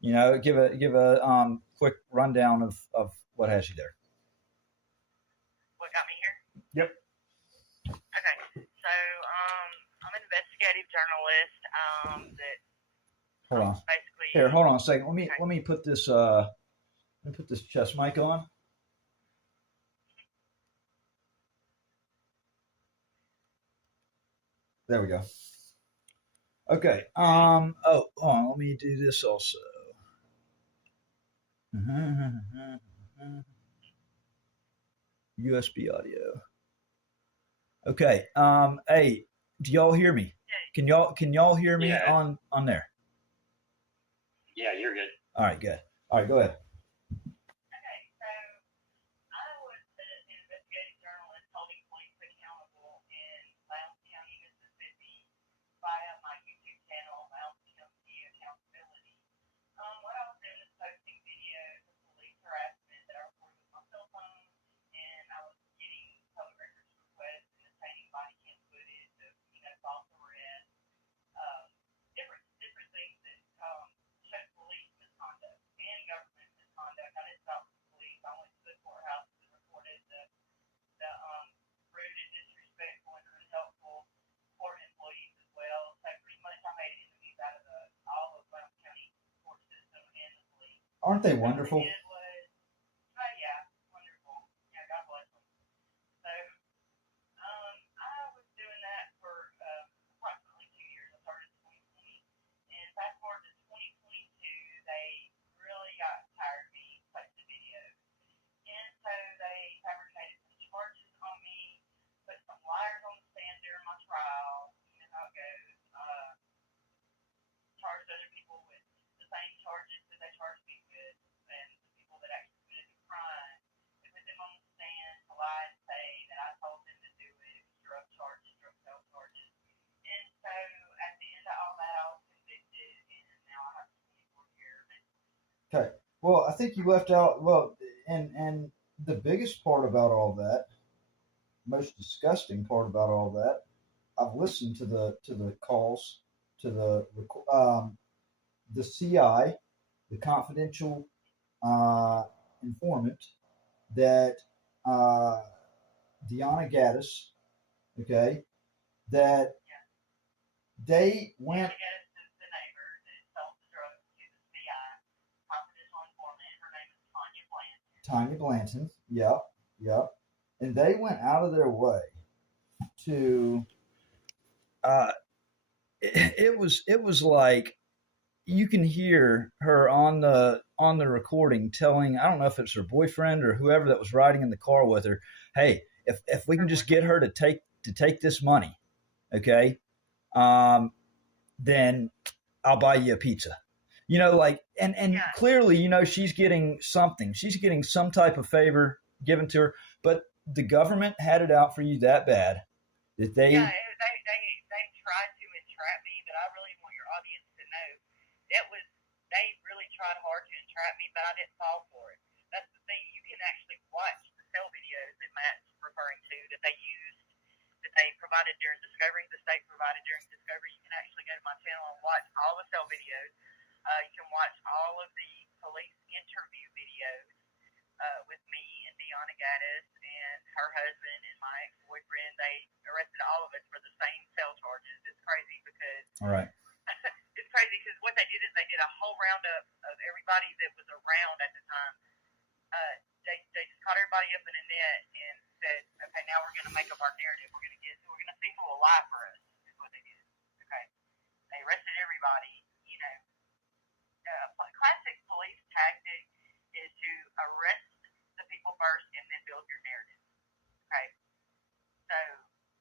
You know, give a quick rundown of what has you there. What got me here? Yep. Okay, so I'm an investigative journalist. That Hold on. basically Here, hold on a second. Let me put this chest mic on. There we go. Okay. Oh, hold on. Let me do this also. USB audio. Okay. Hey, do y'all hear me? Can y'all hear me on there? Yeah, you're good. All right, good. All right, go ahead. Okay, so I was an investigative journalist holding police accountable in Lowndes County, Mississippi, via my YouTube channel, Lowndes County Accountability. What I was doing is posting videos of police harassment that I recorded with my cell phone, and I was getting public records requests and obtaining body cam footage of, false arrests, different things that show police misconduct and government misconduct. I didn't stop the police. I went to the courthouse and reported the rude and disrespectful and unhelpful court employees as well. So pretty much I made enemies out of all of Lowndes County court system and the police. Aren't they wonderful? What I did was, yeah, wonderful. Yeah, God bless them. So I was doing that for approximately 2 years. I started in 2020. And fast forward to 2022, they really got tired of me posting videos. And so they fabricated some charges on me, put some liars on the stand during my trial. You know how it goes. Charged other people with the same charges that they charged me with, and the people that actually committed the crime. They put them on the stand to lie and say that I told them to do it. Drug charges, drug sale charges. And so at the end of all that, I was convicted, and now I have a 24-year. Okay. Well, I think you left out and the biggest part about all that, most disgusting part about all that, I've listened to the calls to the CI, the confidential informant that Deanna Gaddis, okay, that they went. The neighbor that sold the drugs to the CI, confidential informant. Her name is Tanya Blanton. Tanya Blanton, yeah, and they went out of their way to. It was like you can hear her on the recording telling, I don't know if it's her boyfriend or whoever that was riding in the car with her, hey, if we can just get her to take this money, okay, then I'll buy you a pizza. You know, like, and clearly, she's getting something. She's getting some type of favor given to her, but the government had it out for you that bad that they. Yeah, they tried to entrap me, but I really want your audience to know they really tried hard to entrap me, but I didn't fall for it. That's the thing. You can actually watch the cell videos that Matt's referring to that they used, that they provided during discovery. The state provided during discovery. You can actually go to my channel and watch all the cell videos. You can watch all of the police interview videos with me and Deanna Gaddis and her husband and my ex-boyfriend. They arrested all of us for the same cell charges. It's crazy because all right. It's crazy because what they did is they did a whole roundup of every everybody that was around at the time, they just caught everybody up in a net and said, okay, now we're going to make up our narrative. We're going to see who will lie for us, is what they did. Okay. They arrested everybody, you know. Classic police tactic is to arrest the people first and then build your narrative. Okay. So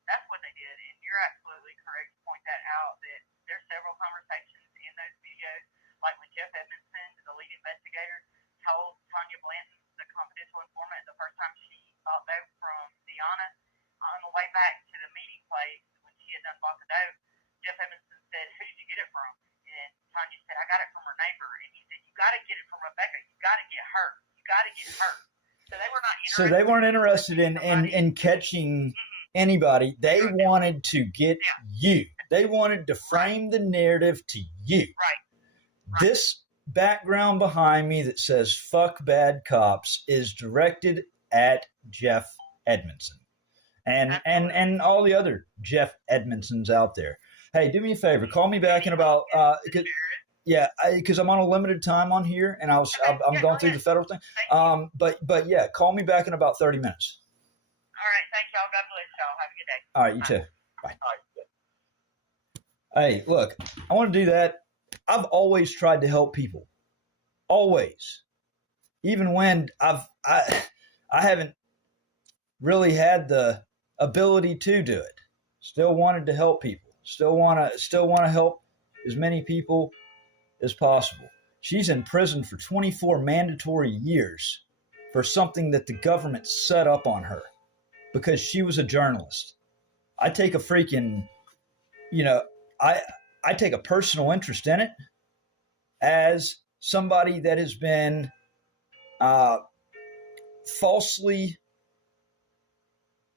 that's what they did, and you're absolutely correct to point that out, that there's several conversations in those videos, like when Jeff Edmondson, the lead investigator, told Tanya Blanton, the confidential informant, the first time she bought dope from Deanna, on the way back to the meeting place when she had done bought the dope, Jeff Edmondson said, who did you get it from? And Tanya said, I got it from her neighbor. And he said, you got to get it from Rebecca. You got to get her. You got to get her. So they were not interested. So they weren't interested in catching anybody. They wanted to get you. They wanted to frame the narrative to you. Right. This background behind me that says fuck bad cops is directed at Jeff Edmondson and all the other Jeff Edmondsons out there. Hey, do me a favor. Call me back in about because I'm on a limited time on here, and I'm going through the federal thing. But yeah, call me back in about 30 minutes. All right, thank y'all. God bless y'all. Have a good day. All right, you too. Bye. All right. Hey, look, I want to do that. I've always tried to help people. Always. Even when I haven't really had the ability to do it. Still wanted to help people. Still want to help as many people as possible. She's in prison for 24 mandatory years for something that the government set up on her because she was a journalist. I take a freaking, I take a personal interest in it as somebody that has been falsely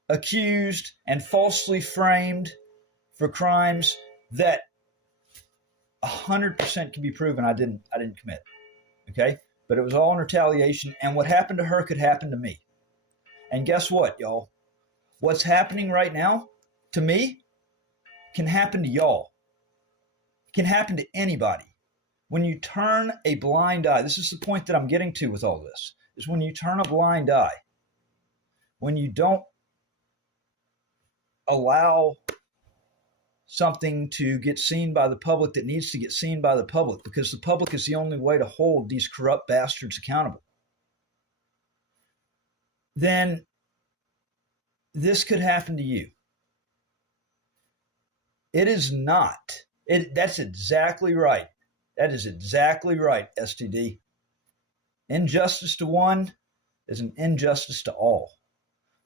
accused and falsely framed for crimes that 100% can be proven I didn't commit. Okay? But it was all in retaliation, and what happened to her could happen to me. And guess what, y'all? What's happening right now to me can happen to y'all. Can happen to anybody. When you turn a blind eye, this is the point that I'm getting to with all this, is when you turn a blind eye, when you don't allow something to get seen by the public that needs to get seen by the public, because the public is the only way to hold these corrupt bastards accountable, then this could happen to you. It is not. That's exactly right. That is exactly right, STD. Injustice to one is an injustice to all.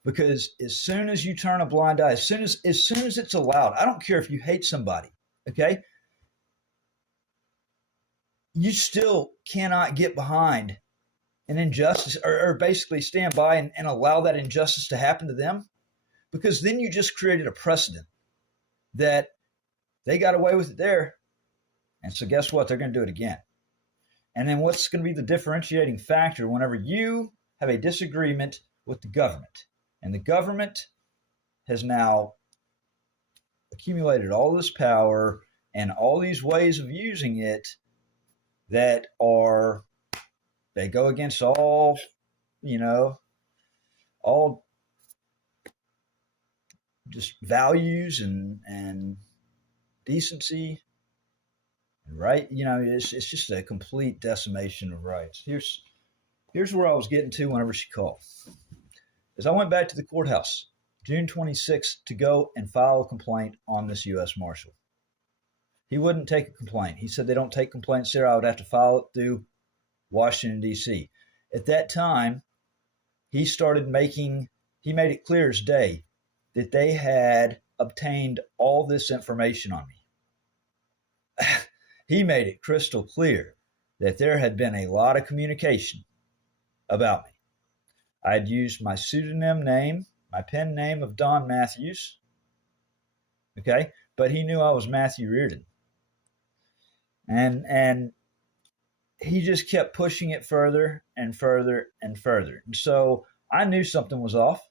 Because as soon as you turn a blind eye, as soon as it's allowed, I don't care if you hate somebody, okay? You still cannot get behind an injustice or basically stand by and allow that injustice to happen to them, because then you just created a precedent that they got away with it there. And so guess what? They're going to do it again. And then what's going to be the differentiating factor whenever you have a disagreement with the government? And the government has now accumulated all this power and all these ways of using it that they go against all, all just values and decency and right. It's just a complete decimation of rights. Here's where I was getting to whenever she called. As I went back to the courthouse, June 26th, to go and file a complaint on this U.S. Marshal. He wouldn't take a complaint. He said they don't take complaints there. I would have to file it through Washington, D.C. At that time, he made it clear as day that they had obtained all this information on me. He made it crystal clear that there had been a lot of communication about me. I'd used my pseudonym name, my pen name of Don Matthews, okay? But he knew I was Matthew Reardon. And he just kept pushing it further and further and further. And so I knew something was off.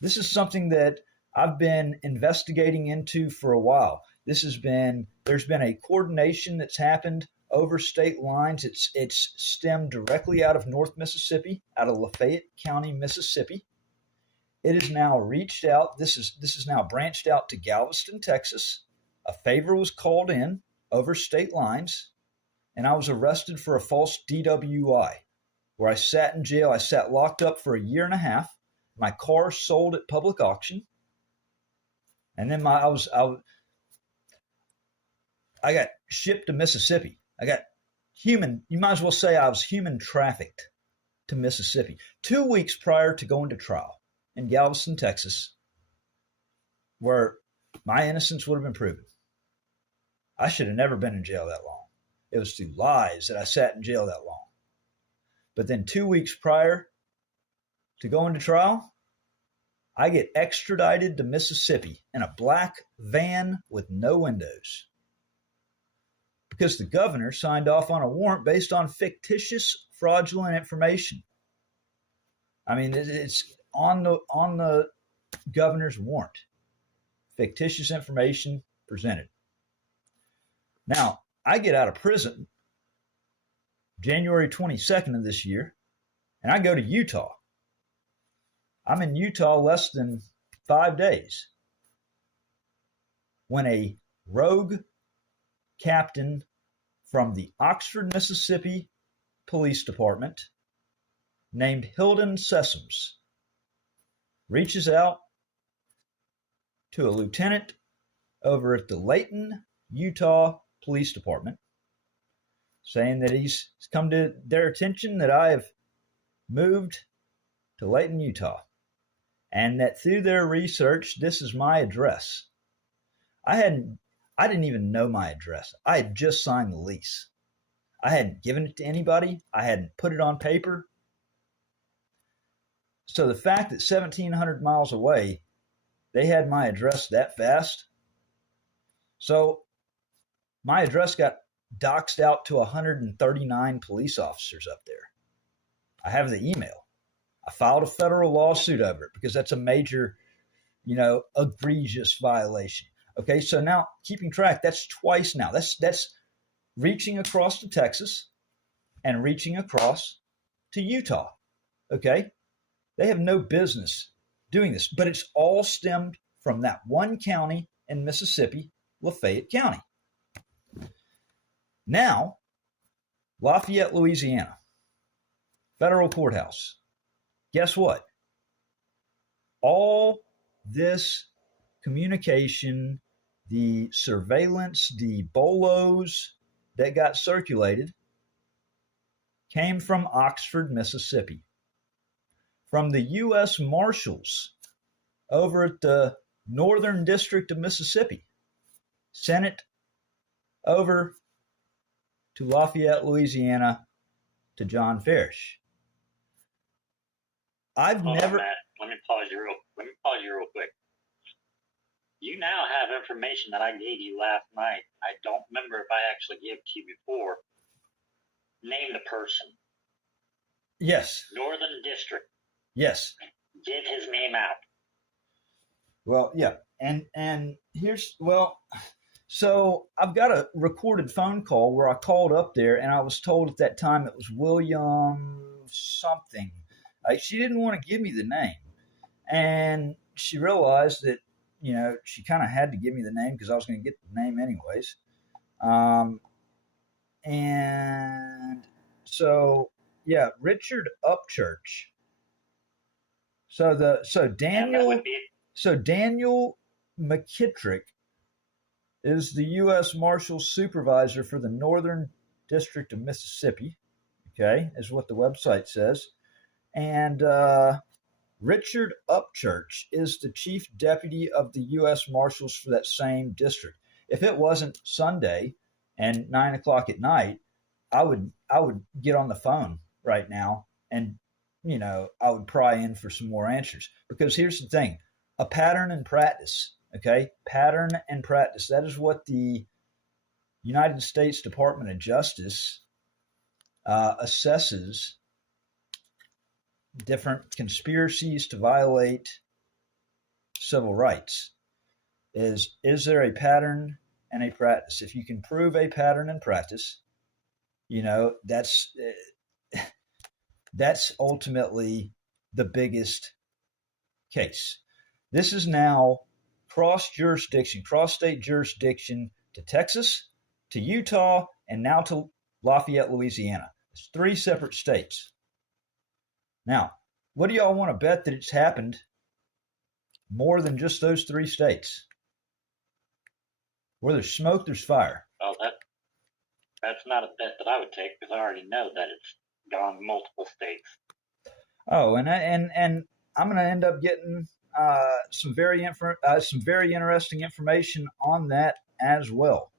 This is something that I've been investigating into for a while. There's been a coordination that's happened over state lines. It's stemmed directly out of North Mississippi, out of Lafayette County, Mississippi. It is now reached out. This is now branched out to Galveston, Texas. A favor was called in over state lines, and I was arrested for a false DWI, where I sat in jail. I sat locked up for a year and a half. My car sold at public auction, and then I got shipped to Mississippi. I got you might as well say I was human trafficked to Mississippi 2 weeks prior to going to trial in Galveston, Texas, where my innocence would have been proven. I should have never been in jail that long. It was through lies that I sat in jail that long. But then 2 weeks prior to going to trial, I get extradited to Mississippi in a black van with no windows, because the governor signed off on a warrant based on fictitious, fraudulent information. I mean, it's on the governor's warrant. Fictitious information presented. Now, I get out of prison January 22nd of this year, and I go to Utah. I'm in Utah less than 5 days when a rogue captain from the Oxford, Mississippi Police Department named Hilden Sessoms reaches out to a lieutenant over at the Layton, Utah Police Department, saying that he's come to their attention that I have moved to Layton, Utah, and that through their research, this is my address. I didn't even know my address. I had just signed the lease. I hadn't given it to anybody. I hadn't put it on paper. So the fact that 1,700 miles away, they had my address that fast. So my address got doxed out to 139 police officers up there. I have the email. I filed a federal lawsuit over it because that's a major, egregious violation. Okay, so now keeping track, that's twice now. That's reaching across to Texas and reaching across to Utah. Okay, they have no business doing this, but it's all stemmed from that one county in Mississippi, Lafayette County. Now, Lafayette, Louisiana, federal courthouse. Guess what? All this communication, the surveillance, the bolos that got circulated came from Oxford, Mississippi, from the U.S. Marshals over at the Northern District of Mississippi. Sent it over to Lafayette, Louisiana, to John Farish. I've never. Matt, let me pause you real quick. You now have information that I gave you last night. I don't remember if I actually gave it to you before. Name the person. Yes. Northern District. Yes. Give his name out. Well, yeah. And here's, so I've got a recorded phone call where I called up there and I was told at that time it was William something. She didn't want to give me the name. And she realized that, she kind of had to give me the name because I was going to get the name anyways. And so, yeah, Richard Upchurch. So Daniel McKittrick is the U.S. Marshals Supervisor for the Northern District of Mississippi, okay, is what the website says. And Richard Upchurch is the Chief Deputy of the U.S. Marshals for that same district. If it wasn't Sunday and 9 o'clock at night, I would get on the phone right now and, I would pry in for some more answers. Because here's the thing, a pattern and practice, okay? Pattern and practice. That is what the United States Department of Justice assesses different conspiracies to violate civil rights. Is there a pattern and a practice? If you can prove a pattern and practice, You know, that's ultimately the biggest case. This is now cross state jurisdiction to Texas, to Utah, and now to Lafayette, Louisiana. It's 3 separate states. Now, what do y'all want to bet that it's happened more than just those 3 states? Where there's smoke, there's fire. Well, that's not a bet that I would take because I already know that it's gone multiple states. Oh, and I'm going to end up getting some very interesting information on that as well.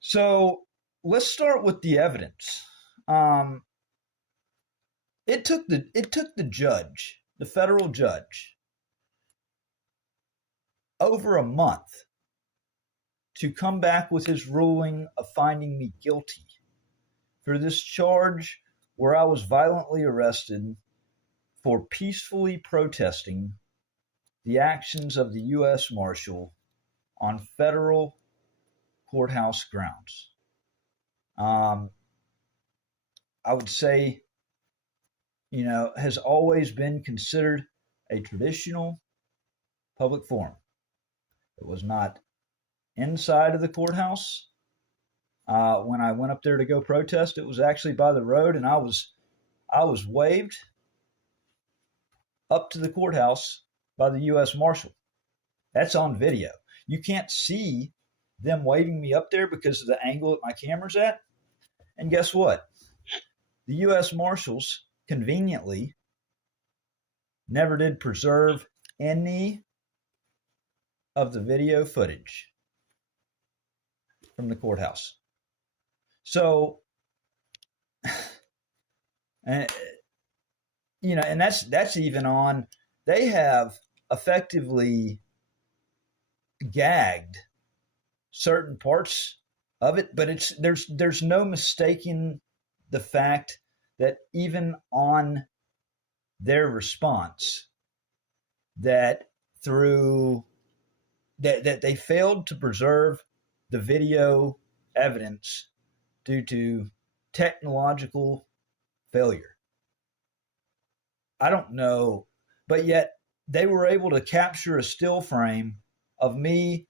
So let's start with the evidence. It took the judge, the federal judge, over a month to come back with his ruling of finding me guilty for this charge where I was violently arrested for peacefully protesting the actions of the U.S. Marshal on federal courthouse grounds. I would say, has always been considered a traditional public forum. It was not inside of the courthouse. When I went up there to go protest, it was actually by the road, and I was waved up to the courthouse by the U.S. Marshal. That's on video. You can't see them waving me up there because of the angle that my camera's at. And guess what? The U.S. Marshals conveniently never did preserve any of the video footage from the courthouse. So, and that's even on, they have effectively gagged certain parts of it, but there's no mistaking the fact that even on their response that they failed to preserve the video evidence due to technological failure. I don't know, but yet they were able to capture a still frame of me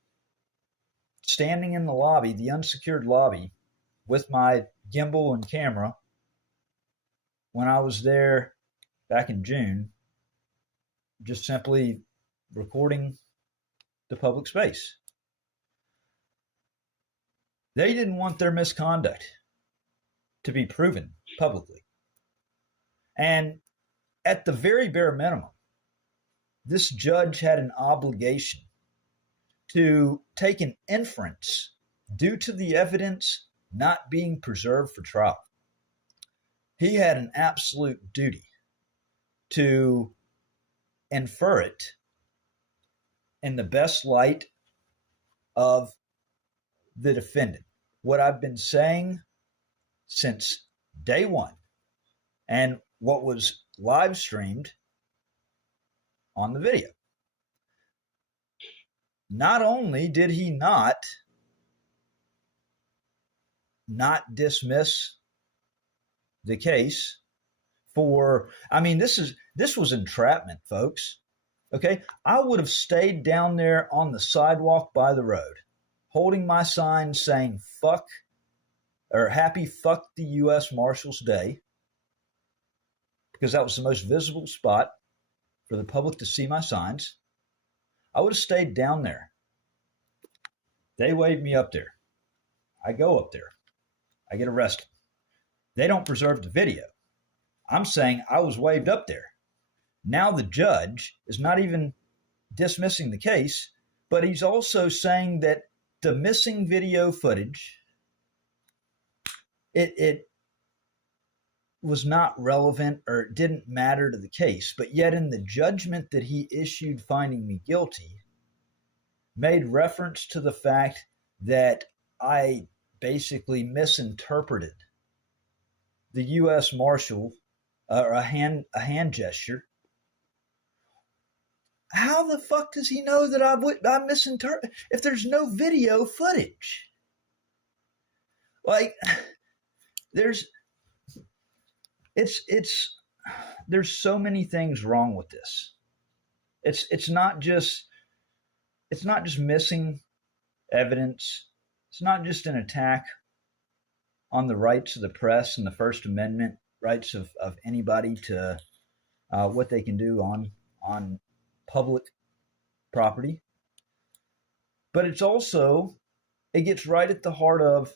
standing in the lobby, the unsecured lobby, with my gimbal and camera when I was there back in June, just simply recording the public space. They didn't want their misconduct to be proven publicly. And at the very bare minimum, this judge had an obligation to take an inference due to the evidence not being preserved for trial. He had an absolute duty to infer it in the best light of the defendant. What I've been saying since day one, and what was live streamed on the video. Not only did he not dismiss the case for, this was entrapment, folks. Okay, I would have stayed down there on the sidewalk by the road, holding my sign saying fuck, or happy fuck the U.S. Marshals Day, because that was the most visible spot for the public to see my signs. I would have stayed down there. They waved me up there. I go up there. I get arrested. They don't preserve the video. I'm saying I was waved up there. Now the judge is not even dismissing the case, but he's also saying that the missing video footage, it was not relevant or it didn't matter to the case, but yet in the judgment that he issued finding me guilty, made reference to the fact that I basically misinterpreted the U.S. Marshal, or a hand gesture. How the fuck does he know that I misinterpreted if there's no video footage? Like, there's there's so many things wrong with this. It's not just missing evidence. It's not just an attack on the rights of the press and the First Amendment rights of anybody to what they can do on public property. But it's also, it gets right at the heart of,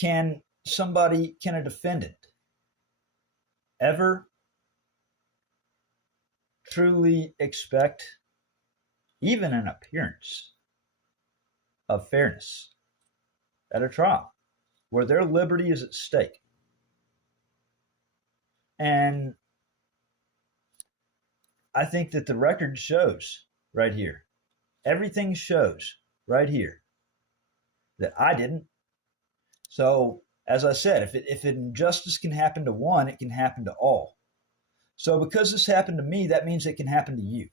can a defendant ever truly expect even an appearance of fairness at a trial where their liberty is at stake? And I think that the record shows right here, everything shows right here that I didn't. So, as I said, if an injustice can happen to one, it can happen to all. So because this happened to me, that means it can happen to you.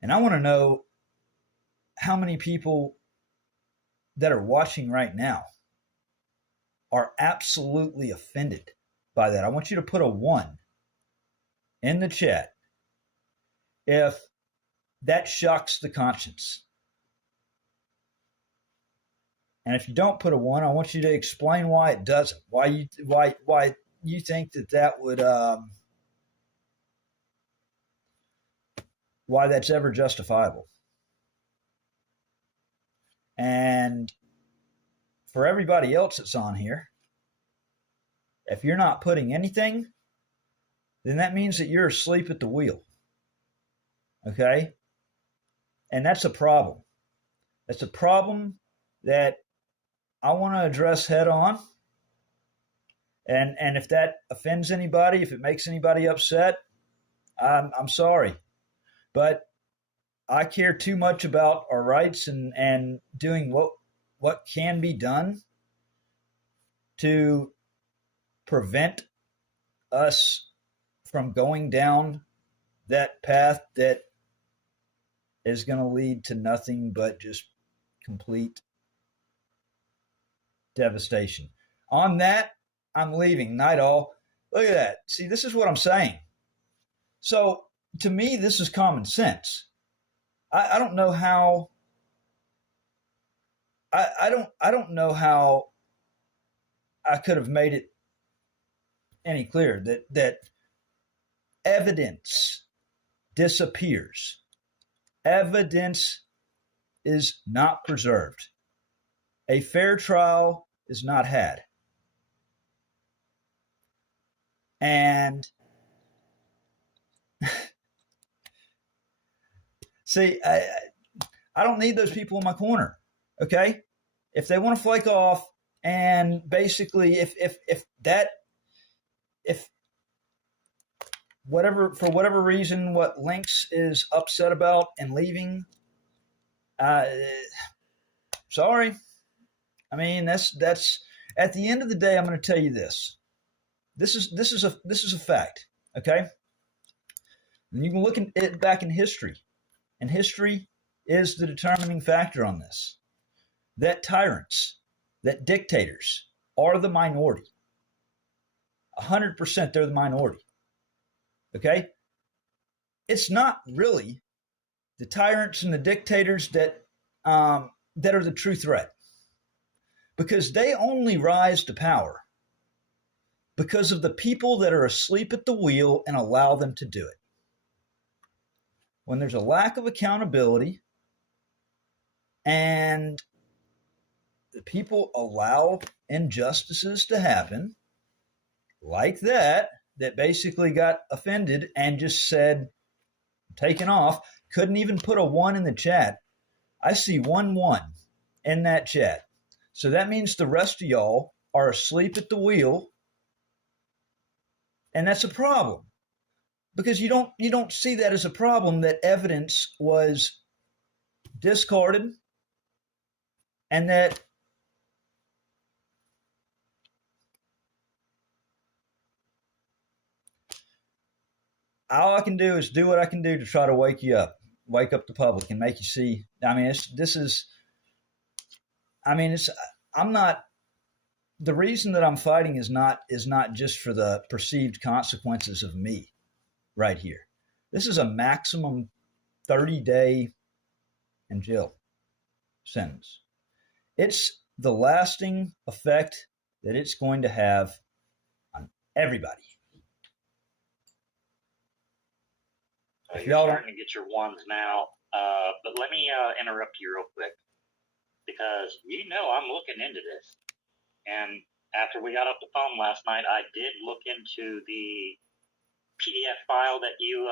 And I want to know how many people that are watching right now are absolutely offended by that. I want you to put a 1 in the chat if that shocks the conscience. And if you don't put a 1, I want you to explain why it doesn't. Why you think that would why that's ever justifiable. And for everybody else that's on here, if you're not putting anything, then that means that you're asleep at the wheel. Okay? And that's a problem. That's a problem that I want to address head on. And if that offends anybody, if it makes anybody upset, I'm sorry. But I care too much about our rights and doing what can be done to prevent us from going down that path that is going to lead to nothing but just complete devastation. On that, I'm leaving. Night all. Look at that. See, this is what I'm saying. So to me, this is common sense. I don't know how. I don't know how I could have made it any clearer that evidence disappears. Evidence is not preserved. A fair trial is not had. And see, I don't need those people in my corner. Okay? If they want to flake off, and basically if whatever, for whatever reason, what Lynx is upset about and leaving, sorry. I mean, that's at the end of the day, I'm going to tell you this. This is a fact, okay? And you can look at it back in history, and history is the determining factor on this. That tyrants, that dictators are the minority. 100% they're the minority, okay? It's not really the tyrants and the dictators that are the true threat, because they only rise to power because of the people that are asleep at the wheel and allow them to do it. When there's a lack of accountability and the people allow injustices to happen like that basically got offended and just said, taken off, couldn't even put a 1 in the chat. I see 1-1 in that chat. So that means the rest of y'all are asleep at the wheel. And that's a problem, because you don't see that as a problem, that evidence was discarded and that all I can do is do what I can do to try to wake up the public and make you see. I mean, I'm not the reason that I'm fighting is not just for the perceived consequences of me right here. This is a maximum 30-day in jail sentence. It's the lasting effect that it's going to have on everybody. You're starting to get your ones now, but let me interrupt you real quick, because I'm looking into this. And after we got off the phone last night, I did look into the PDF file that you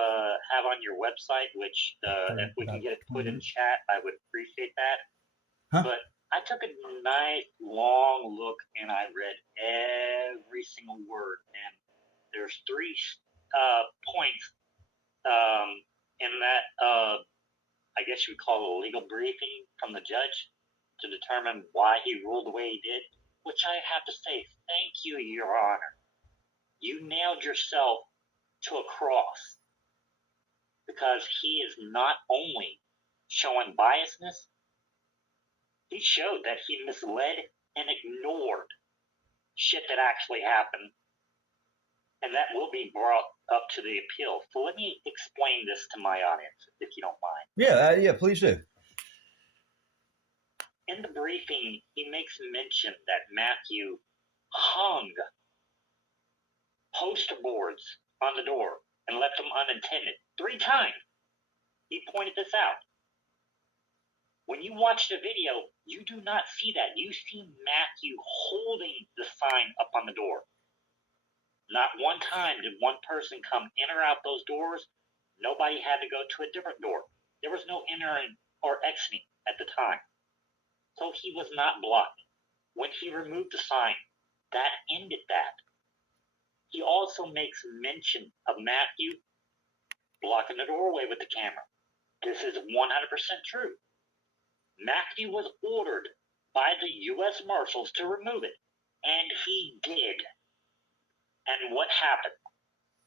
have on your website, which if we can get it put in chat, I would appreciate that. Huh? But I took a nice long look and I read every single word. And there's 3 points in that, I guess you would call it a legal briefing from the judge to determine why he ruled the way he did, which I have to say, thank you, Your Honor. You nailed yourself to a cross, because he is not only showing biasness, he showed that he misled and ignored shit that actually happened, and that will be brought up to the appeal. So let me explain this to my audience, if you don't mind. Yeah, please do. In the briefing, he makes mention that Matthew hung poster boards on the door and left them unattended 3 times. He pointed this out. When you watch the video, you do not see that. You see Matthew holding the sign up on the door. Not one time did one person come in or out those doors. Nobody had to go to a different door. There was no entering or exiting at the time. So he was not blocking. When he removed the sign, that ended that. He also makes mention of Matthew blocking the doorway with the camera. This is 100% true. Matthew was ordered by the U.S. Marshals to remove it, and he did. And what happened?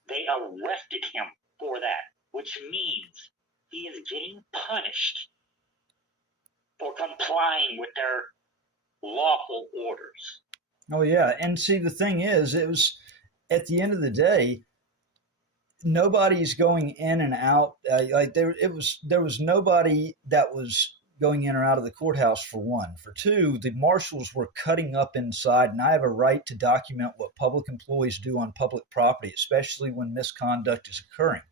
They arrested him for that, which means he is getting punished for complying with their lawful orders. Oh yeah, and see, the thing is, it was at the end of the day, nobody's going in and out. There was nobody that was going in or out of the courthouse, for one. For two, the marshals were cutting up inside, and I have a right to document what public employees do on public property, especially when misconduct is occurring,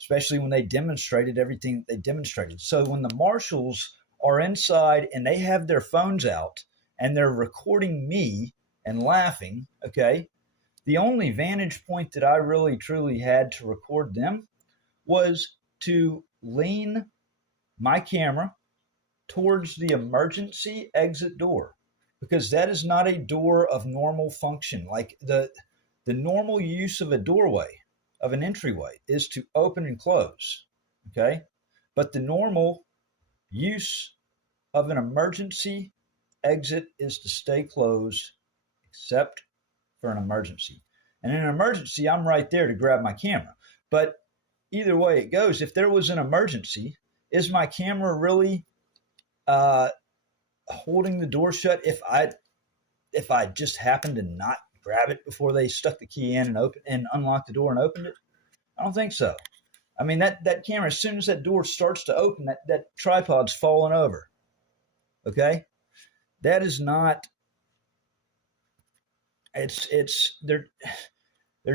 especially when they demonstrated everything that they demonstrated. So when the marshals are inside and they have their phones out and they're recording me and laughing, okay, the only vantage point that I really truly had to record them was to lean my camera towards the emergency exit door, because that is not a door of normal function. Like the normal use of a doorway, of an entryway, is to open and close, okay? But the normal use of an emergency exit is to stay closed except for an emergency. And in an emergency, I'm right there to grab my camera. But either way it goes, if there was an emergency, is my camera really holding the door shut if I just happened to not grab it before they stuck the key in and unlocked the door and opened it? I don't think so. I mean, that camera, as soon as that door starts to open, that tripod's falling over. Okay? That is not, they're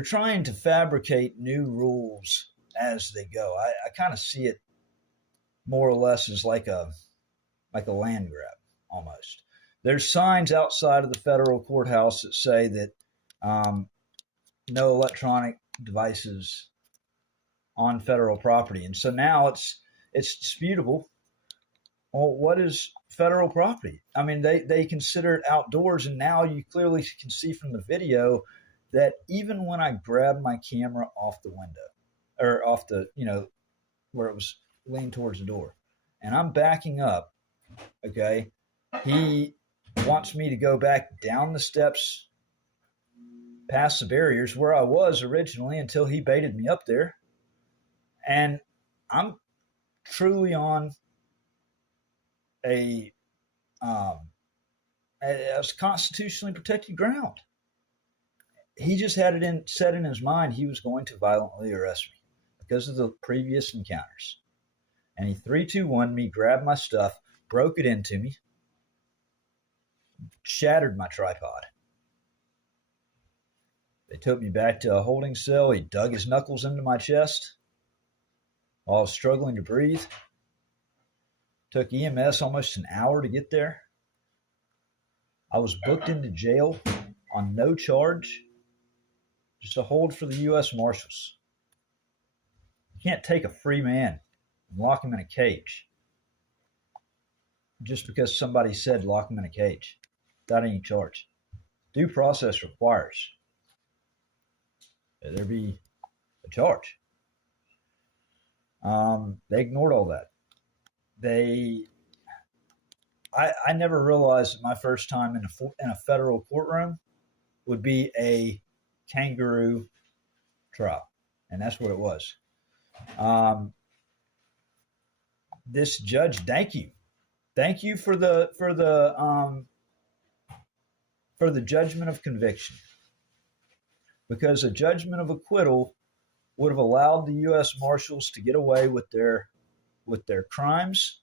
trying to fabricate new rules as they go. I kind of see it more or less as like a land grab almost. There's signs outside of the federal courthouse that say that no electronic devices on federal property. And so now it's disputable. Well, what is federal property? I mean, they consider it outdoors, and now you clearly can see from the video that even when I grabbed my camera off the window, or off the, where it was leaned towards the door, and I'm backing up, okay, he wants me to go back down the steps past the barriers where I was originally until he baited me up there. And I'm truly on a as constitutionally protected ground. He just had it set in his mind he was going to violently arrest me because of the previous encounters. And he 3-2-1 me, grabbed my stuff, broke it into me, shattered my tripod. They took me back to a holding cell. He dug his knuckles into my chest while I was struggling to breathe. Took EMS almost an hour to get there. I was booked into jail on no charge, just a hold for the U.S. Marshals. You can't take a free man and lock him in a cage just because somebody said lock him in a cage without any charge. Due process requires that there be a charge. They ignored all that. I never realized that my first time in a federal courtroom would be a kangaroo trial, and that's what it was. This judge, thank you for the judgment of conviction, because a judgment of acquittal would have allowed the U.S. Marshals to get away with their crimes,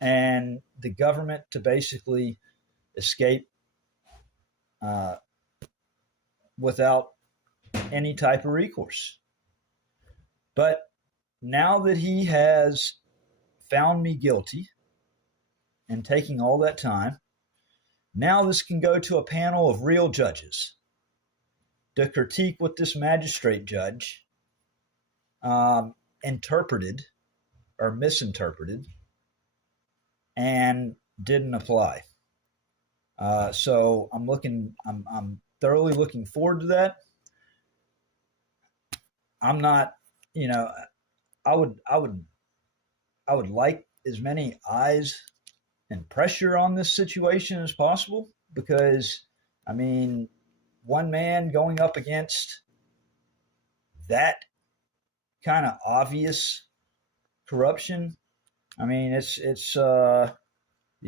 and the government to basically escape without any type of recourse. But now that he has found me guilty and taking all that time, now this can go to a panel of real judges to critique what this magistrate judge interpreted or misinterpreted and didn't apply. So I'm thoroughly looking forward to that. I'm not, I would like as many eyes and pressure on this situation as possible, because one man going up against that kind of obvious corruption, it's the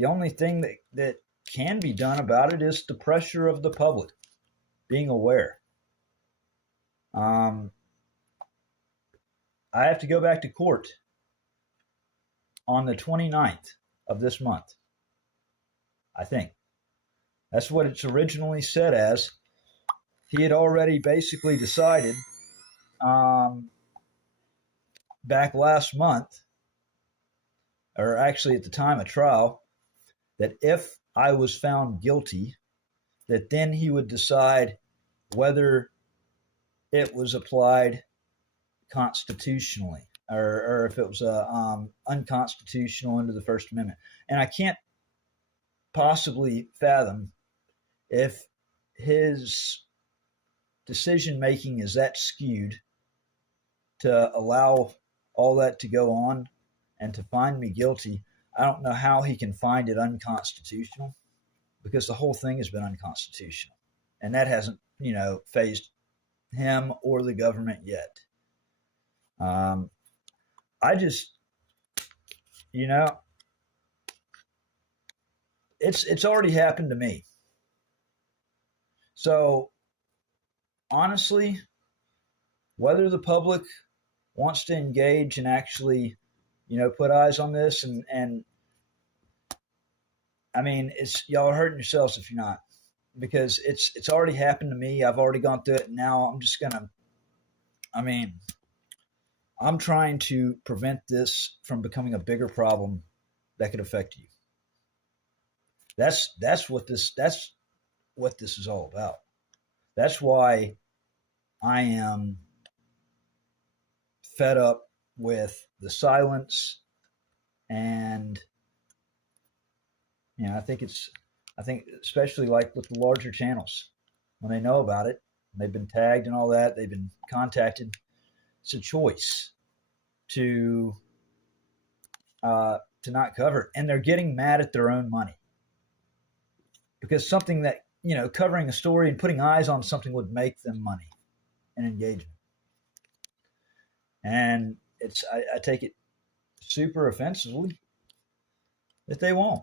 only thing that can be done about it is the pressure of the public being aware. I have to go back to court on the 29th of this month, I think. That's what it's originally said as. He had already basically decided back last month, or actually at the time of trial, that if I was found guilty, that then he would decide whether it was applied constitutionally or if it was unconstitutional under the First Amendment. And I can't possibly fathom if his decision making is that skewed to allow all that to go on and to find me guilty. I don't know how he can find it unconstitutional, because the whole thing has been unconstitutional, and that hasn't, fazed him or the government yet. I just, it's already happened to me. So honestly, whether the public wants to engage and actually, put eyes on this, and it's, y'all are hurting yourselves if you're not, because it's already happened to me. I've already gone through it, and now I'm just gonna, I'm trying to prevent this from becoming a bigger problem that could affect you. That's what this is all about. That's why I am fed up with the silence, and I think especially like with the larger channels, when they know about it, they've been tagged and all that, they've been contacted. It's a choice to not cover it, and they're getting mad at their own money, because something that, covering a story and putting eyes on something would make them money and engagement. And I take it super offensively that they won't.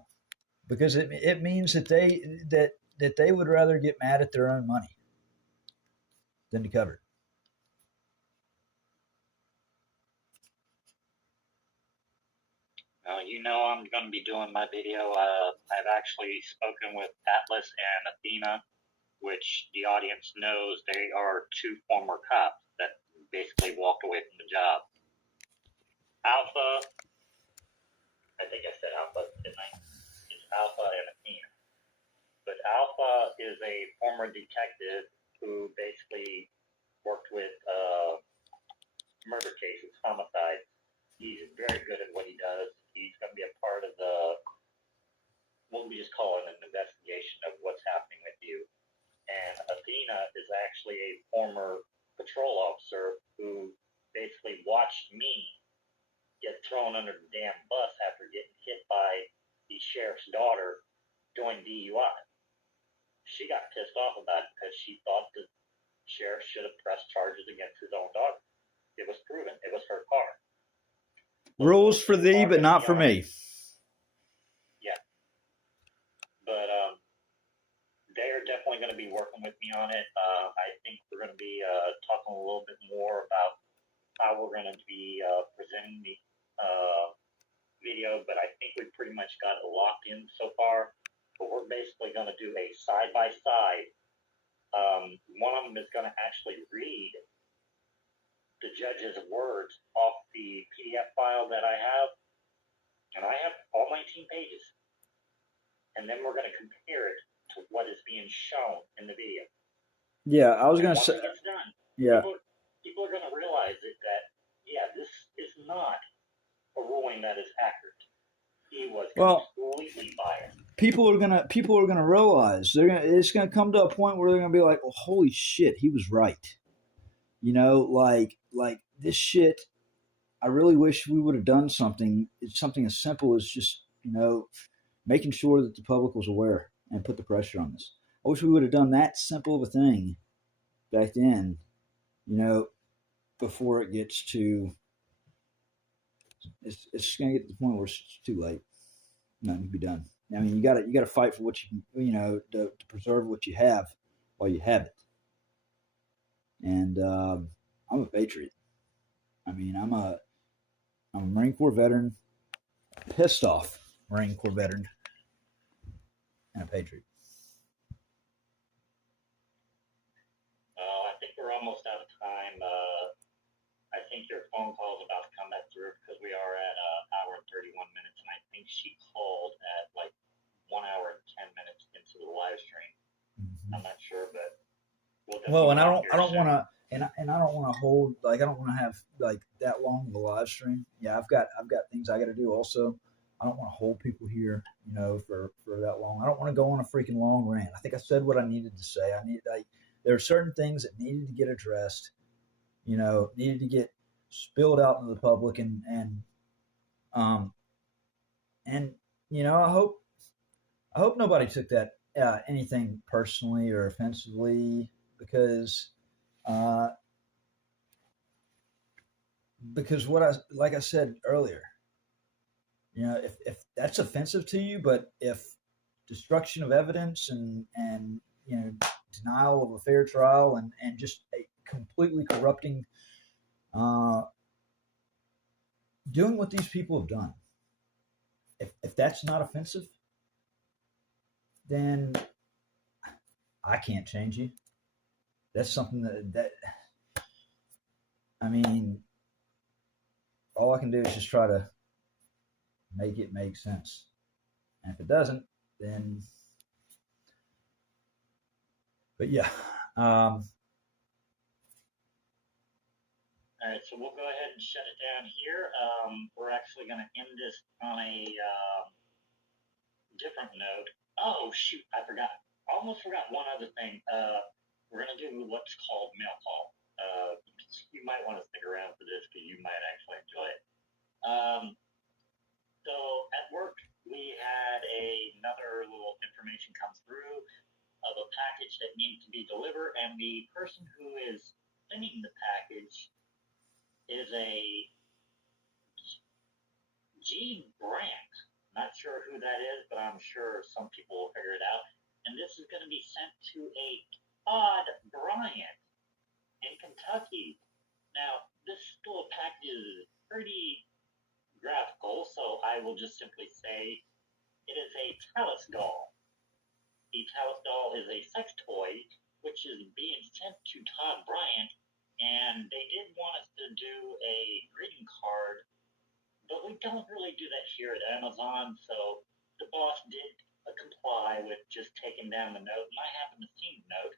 because it means that they would rather get mad at their own money than to cover it. I'm going to be doing my video. I've actually spoken with Atlas and Athena, which the audience knows they are two former cops that basically walked away from the job. Alpha, I think I said Alpha, didn't I? It's Alpha and Athena. But Alpha is a former detective who basically worked with murder cases, homicides. He's very good at what he does. He's going to be a part of what we just call it, an investigation of what's happening with you. And Athena is actually a former patrol officer who basically watched me get thrown under the damn bus after getting hit by the sheriff's daughter doing DUI. She got pissed off about it because she thought the sheriff should have pressed charges against his own daughter. It was proven. It was her car. Rules for thee, but not for me. Yeah. But they're definitely going to be working with me on it. I think we're going to be talking a little bit more about how we're going to be presenting the video, but I think we've pretty much got it locked in so far. But we're basically going to do a side-by-side. One of them is going to actually read the judge's words off the PDF file that I have, and I have all 19 pages. And then we're going to compare it to what is being shown in the video. Yeah, I was going to say. Once it's done, yeah, people are going to realize that this is not a ruling that is accurate. He was completely biased. People are gonna realize it's gonna come to a point where they're gonna be like, "Oh, holy shit, he was right." Like this shit. I really wish we would have done something. It's something as simple as just making sure that the public was aware and put the pressure on this. I wish we would have done that simple of a thing back then. Before it gets to. It's going to get to the point where it's too late. Nothing can be done. I mean, you got to fight for what to preserve what you have while you have it. And I'm a patriot. I mean, I'm a Marine Corps veteran, pissed off Marine Corps veteran, and a patriot. I think we're almost out of time. I think your phone call is about to come back through because we are at an hour and 31 minutes, and I think she called at like 1 hour and 10 minutes into the live stream. Mm-hmm. I'm not sure, but and I don't want to, and I don't want to hold I don't want to have like that long of a live stream. Yeah, I've got things I got to do also. I don't want to hold people here, for that long. I don't want to go on a freaking long rant. I think I said what I needed to say. There are certain things that needed to get addressed. Needed to get spilled out into the public, and I hope nobody took that anything personally or offensively because like I said earlier, if that's offensive to you, but if destruction of evidence and denial of a fair trial and just a completely corrupting doing what these people have done, if that's not offensive, then I can't change you. That's something that I mean, all I can do is just try to make it make sense, and if it doesn't, then but yeah. All right, so we'll go ahead and shut it down here. We're actually going to end this on a different note. Oh, shoot, I forgot. Almost forgot one other thing. We're going to do what's called mail call. You might want to stick around for this because you might actually enjoy it. So at work, we had another little information come through of a package that needed to be delivered, and the person who is sending the package is a G. Brandt, Not sure who that is, but I'm sure some people will figure it out. And this is going to be sent to a Todd Bryant in Kentucky. Now, this little package is pretty graphical, so I will just simply say it is a Talus doll. The Talus doll is a sex toy, which is being sent to Todd Bryant, and they did want us to do a greeting card, but we don't really do that here at Amazon, so the boss did comply with just taking down the note, and I happened to see the note,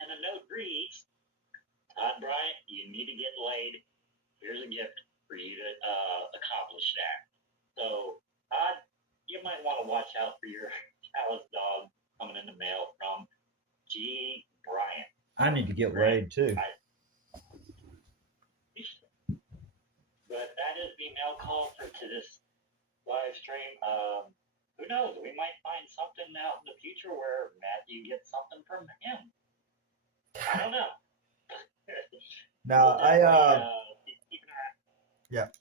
and the note reads, Todd Bryant, you need to get laid. Here's a gift for you to accomplish that. So, Todd, you might want to watch out for your Talus dog coming in the mail from G. Bryant. I need to get laid too. But that is the mail call for to this live stream. Who knows? We might find something out in the future where Matthew gets something from him. I don't know. Now We'll definitely, keep an eye.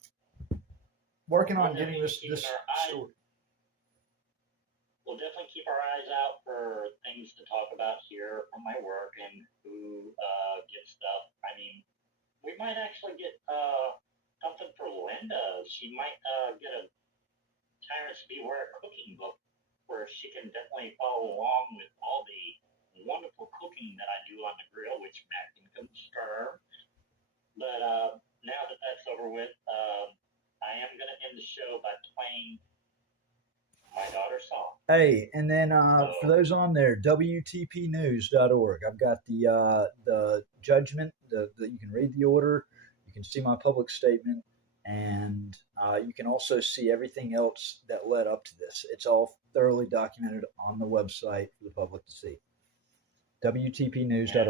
working on We'll getting this definitely keep our eyes- story. We'll definitely keep our eyes out for things to talk about here from my work and who gets stuff. I mean, we might actually get something for Linda. She might get a Tyrants Beware cooking book where she can definitely follow along with all the wonderful cooking that I do on the grill, which Matt can confirm. But now that that's over with, I am going to end the show by playing my daughter's song. Hey, and then for those on there, WTPnews.org. I've got the judgment. You can read the order. You can see my public statement, and you can also see everything else that led up to this. It's all thoroughly documented on the website for the public to see. WTPnews.org.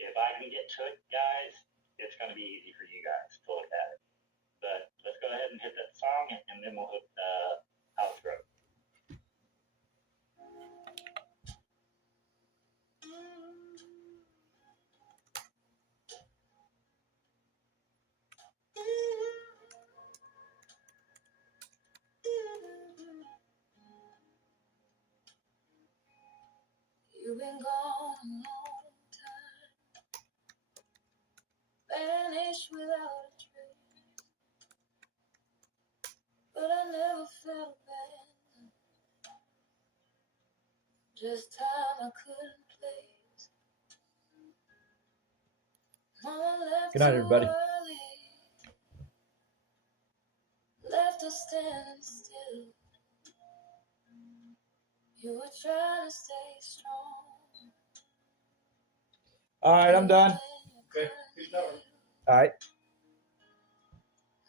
If I can get to it, guys, it's going to be easy for you guys to look at it. But let's go ahead and hit that song, and then we'll hit the outro. You've been gone a long time, vanished without a trace, but I never felt abandoned, just time I couldn't place. Mama left Good night, everybody. too early, left us standing still. You were trying to stay strong. All right, I'm done. Okay, peace out. All right.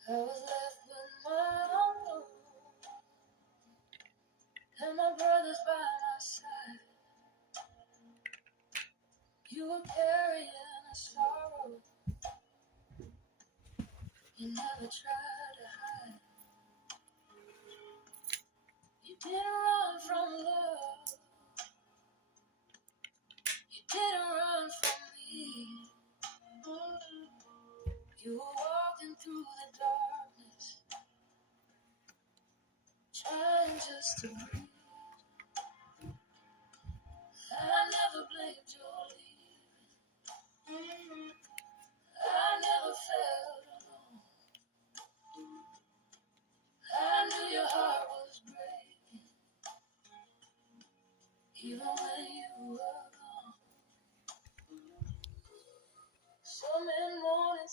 I was left with my uncle and my brothers by my side. You were carrying a sorrow you never tried to hide. You didn't run from love, you didn't run from me. You were walking through the darkness, trying just to breathe. I never blamed your leaving, I never felt alone. I knew your heart was breaking, even when you were gone. Some men wanted